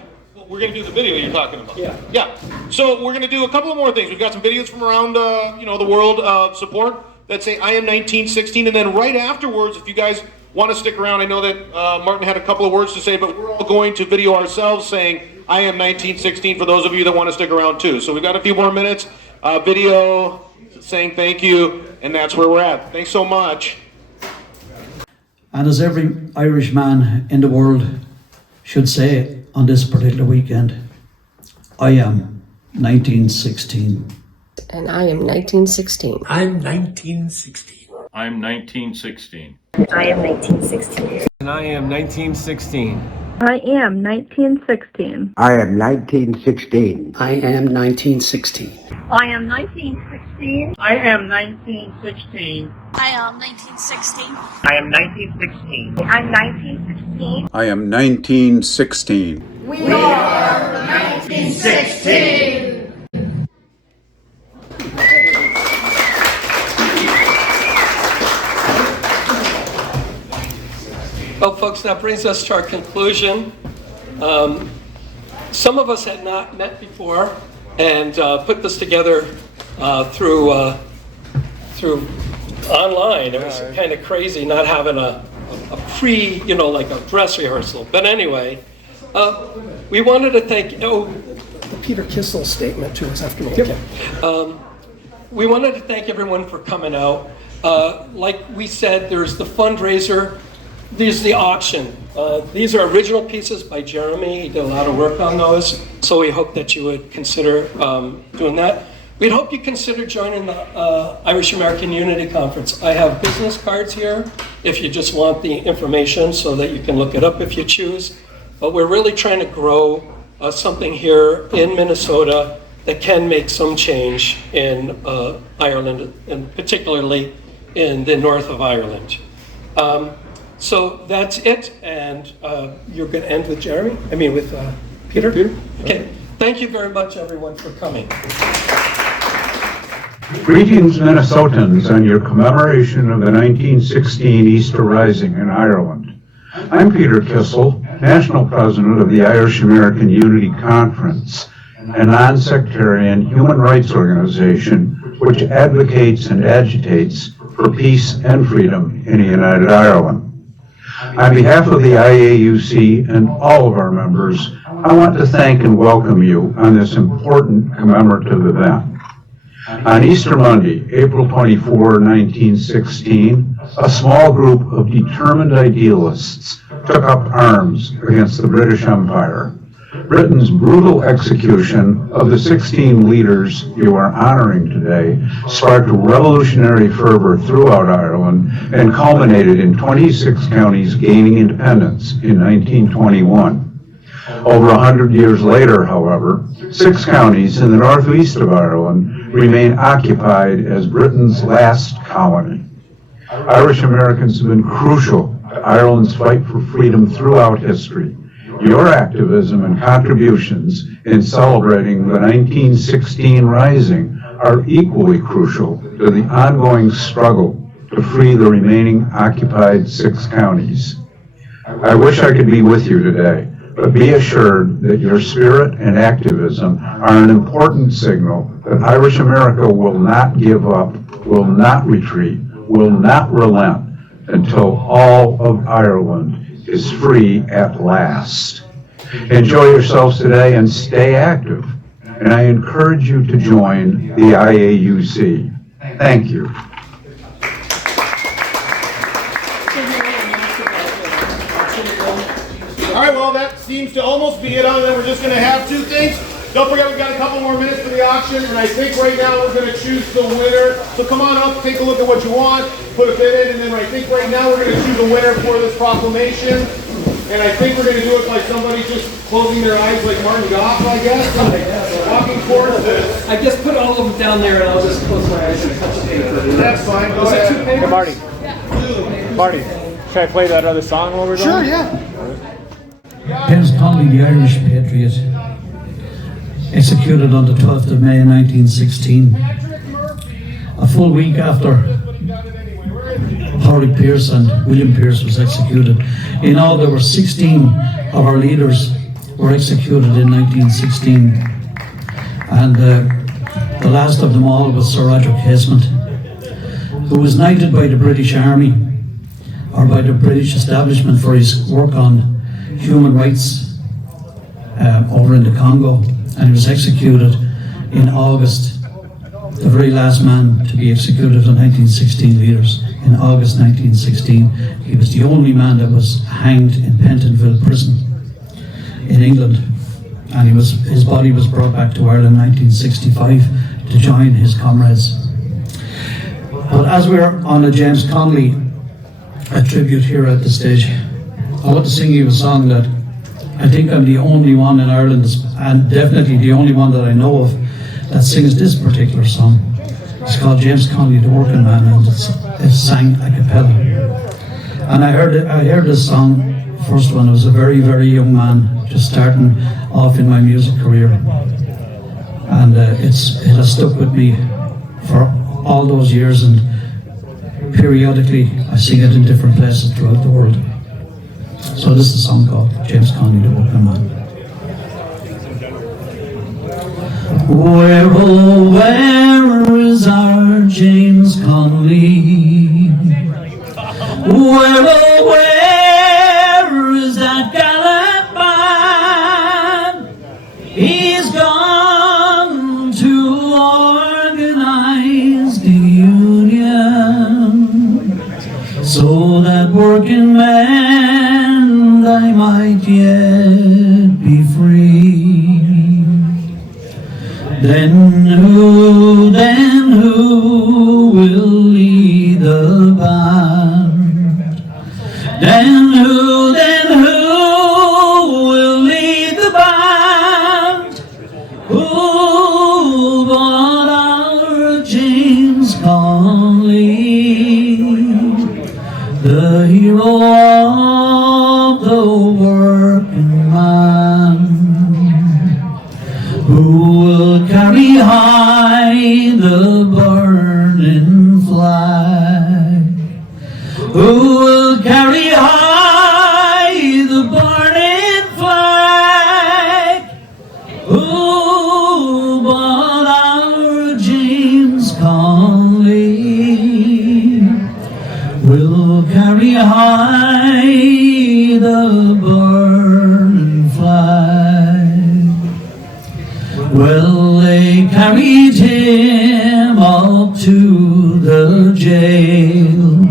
We're going to do the video you're talking about. Yeah. Yeah. So we're going to do a couple of more things. We've got some videos from around, the world of support that say I am 1916. And then right afterwards, if you guys want to stick around, I know that Martin had a couple of words to say, but we're all going to video ourselves saying I am 1916 for those of you that want to stick around too. So we've got a few more minutes. Video saying thank you, and that's where we're at. Thanks so much. And as every Irish man in the world should say on this particular weekend, I am 1916. And I am 1916. I'm 1916. I'm 1916. I am 1916. And I am 1916. I am 1916. I am 1916. I am 1916. I am 1916. I am 1916. I am 1916. I am 1916. I'm 1916. I am 1916. We are 1916. Well, folks, that brings us to our conclusion. Some of us had not met before and put this together through online. It was kind of crazy not having a like a dress rehearsal. But anyway, we wanted to thank, The Peter Kissel statement to us after me. Okay. We wanted to thank everyone for coming out. Like we said, there's the fundraiser. There's the auction. These are original pieces by Jeremy. He did a lot of work on those. So we hope that you would consider doing that. We'd hope you consider joining the Irish American Unity Conference. I have business cards here if you just want the information so that you can look it up if you choose. But we're really trying to grow something here in Minnesota that can make some change in Ireland, and particularly in the north of Ireland. So that's it, and you're going to end with Jeremy? I mean with Peter? Okay, thank you very much everyone for coming. Greetings, Minnesotans, on your commemoration of the 1916 Easter Rising in Ireland. I'm Peter Kissel, National President of the Irish American Unity Conference, a non-sectarian human rights organization which advocates and agitates for peace and freedom in a united Ireland. On behalf of the IAUC and all of our members, I want to thank and welcome you on this important commemorative event. On Easter Monday, April 24, 1916, a small group of determined idealists took up arms against the British Empire. Britain's brutal execution of the 16 leaders you are honoring today sparked revolutionary fervor throughout Ireland and culminated in 26 counties gaining independence in 1921. Over 100 years later, however, 6 counties in the northeast of Ireland remain occupied as Britain's last colony. Irish Americans have been crucial to Ireland's fight for freedom throughout history. Your activism and contributions in celebrating the 1916 Rising are equally crucial to the ongoing struggle to free the remaining occupied 6 counties. I wish I could be with you today, but be assured that your spirit and activism are an important signal that Irish America will not give up, will not retreat, will not relent until all of Ireland is free at last. Enjoy yourselves today and stay active. And I encourage you to join the IAUC. Thank you. All right, well, that seems to almost be it. Other than we're just going to have 2 things. Don't forget, we've got a couple more minutes for the auction, and I think right now we're going to choose the winner. So come on up, take a look at what you want, put a bid in, and then I think right now we're going to choose a winner for this proclamation. And I think we're going to do it by somebody just closing their eyes like Martin Goff, I guess, and walking towards this. I just put all of them down there and I'll just close my eyes and touch the paper. That's fine, go ahead. Hey, Marty. Marty, should I play that other song while we're going? Sure, yeah. James Connolly, the Irish patriot, executed on the 12th of May 1916. A full week after Howard Pearse and William Pearse was executed. In all, there were 16 of our leaders were executed in 1916. And the last of them all was Sir Roger Casement, who was knighted by the British Army, or by the British establishment, for his work on human rights over in the Congo. And he was executed in August, the very last man to be executed of the 1916 leaders. In August 1916, he was the only man that was hanged in Pentonville prison in England. And his body was brought back to Ireland in 1965 to join his comrades. But as we're on a James Connolly tribute here at the stage, I want to sing you a song that I think I'm the only one in Ireland, and definitely the only one that I know of, that sings this particular song. It's called James Connolly, the Working Man, and it's sang a cappella. And I heard this song first when I was a very, very young man, just starting off in my music career. And it has stuck with me for all those years, and periodically I sing it in different places throughout the world. So this is a song called James Connolly, the Working Man. Where, oh, where is our James Connolly? Where, oh, where is that gallant man? He's gone to organize the union, so that working men I might yet be free. Then who will lead the band? Then who will lead the band? Who but our James Connolly, the hero of the working man, who will carry high the burning flag, who will carry high the burning flag, who but our James Connolly will carry high the burning flag. Well, they carried him up to the jail.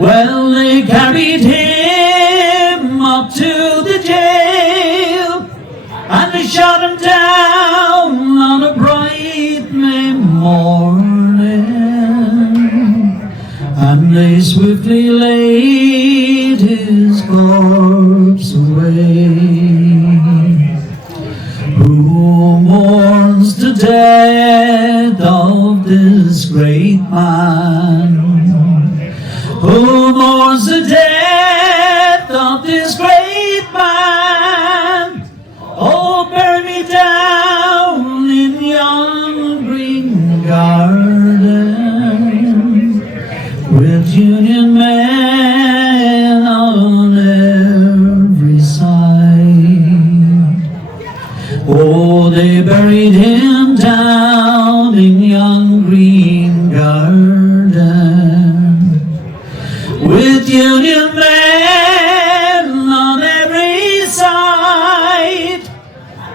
Well, they carried him up to the jail, and they shot him down on a bright May morning, and they swiftly laid his corpse away. Who mourns the death of this great man? Who mourns the death of this great man? Oh, bury me down in yon green garden with Union men on every side. Oh, they buried him down in yon green garden with Union men on every side,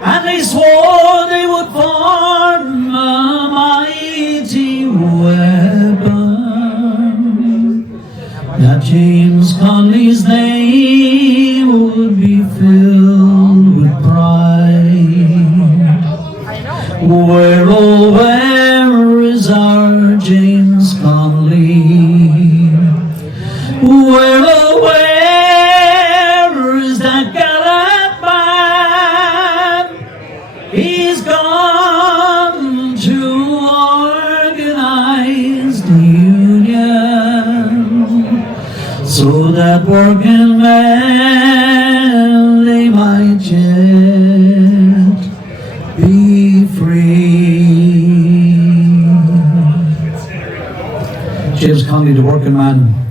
and they swore they would form a mighty weapon, that James Conley's name would be filled with pride. Where, oh, where is our James Conley? Where, oh, where is that gallant man? He's gone to organize the union, so that working men, they might yet be free. James Conley, the working man.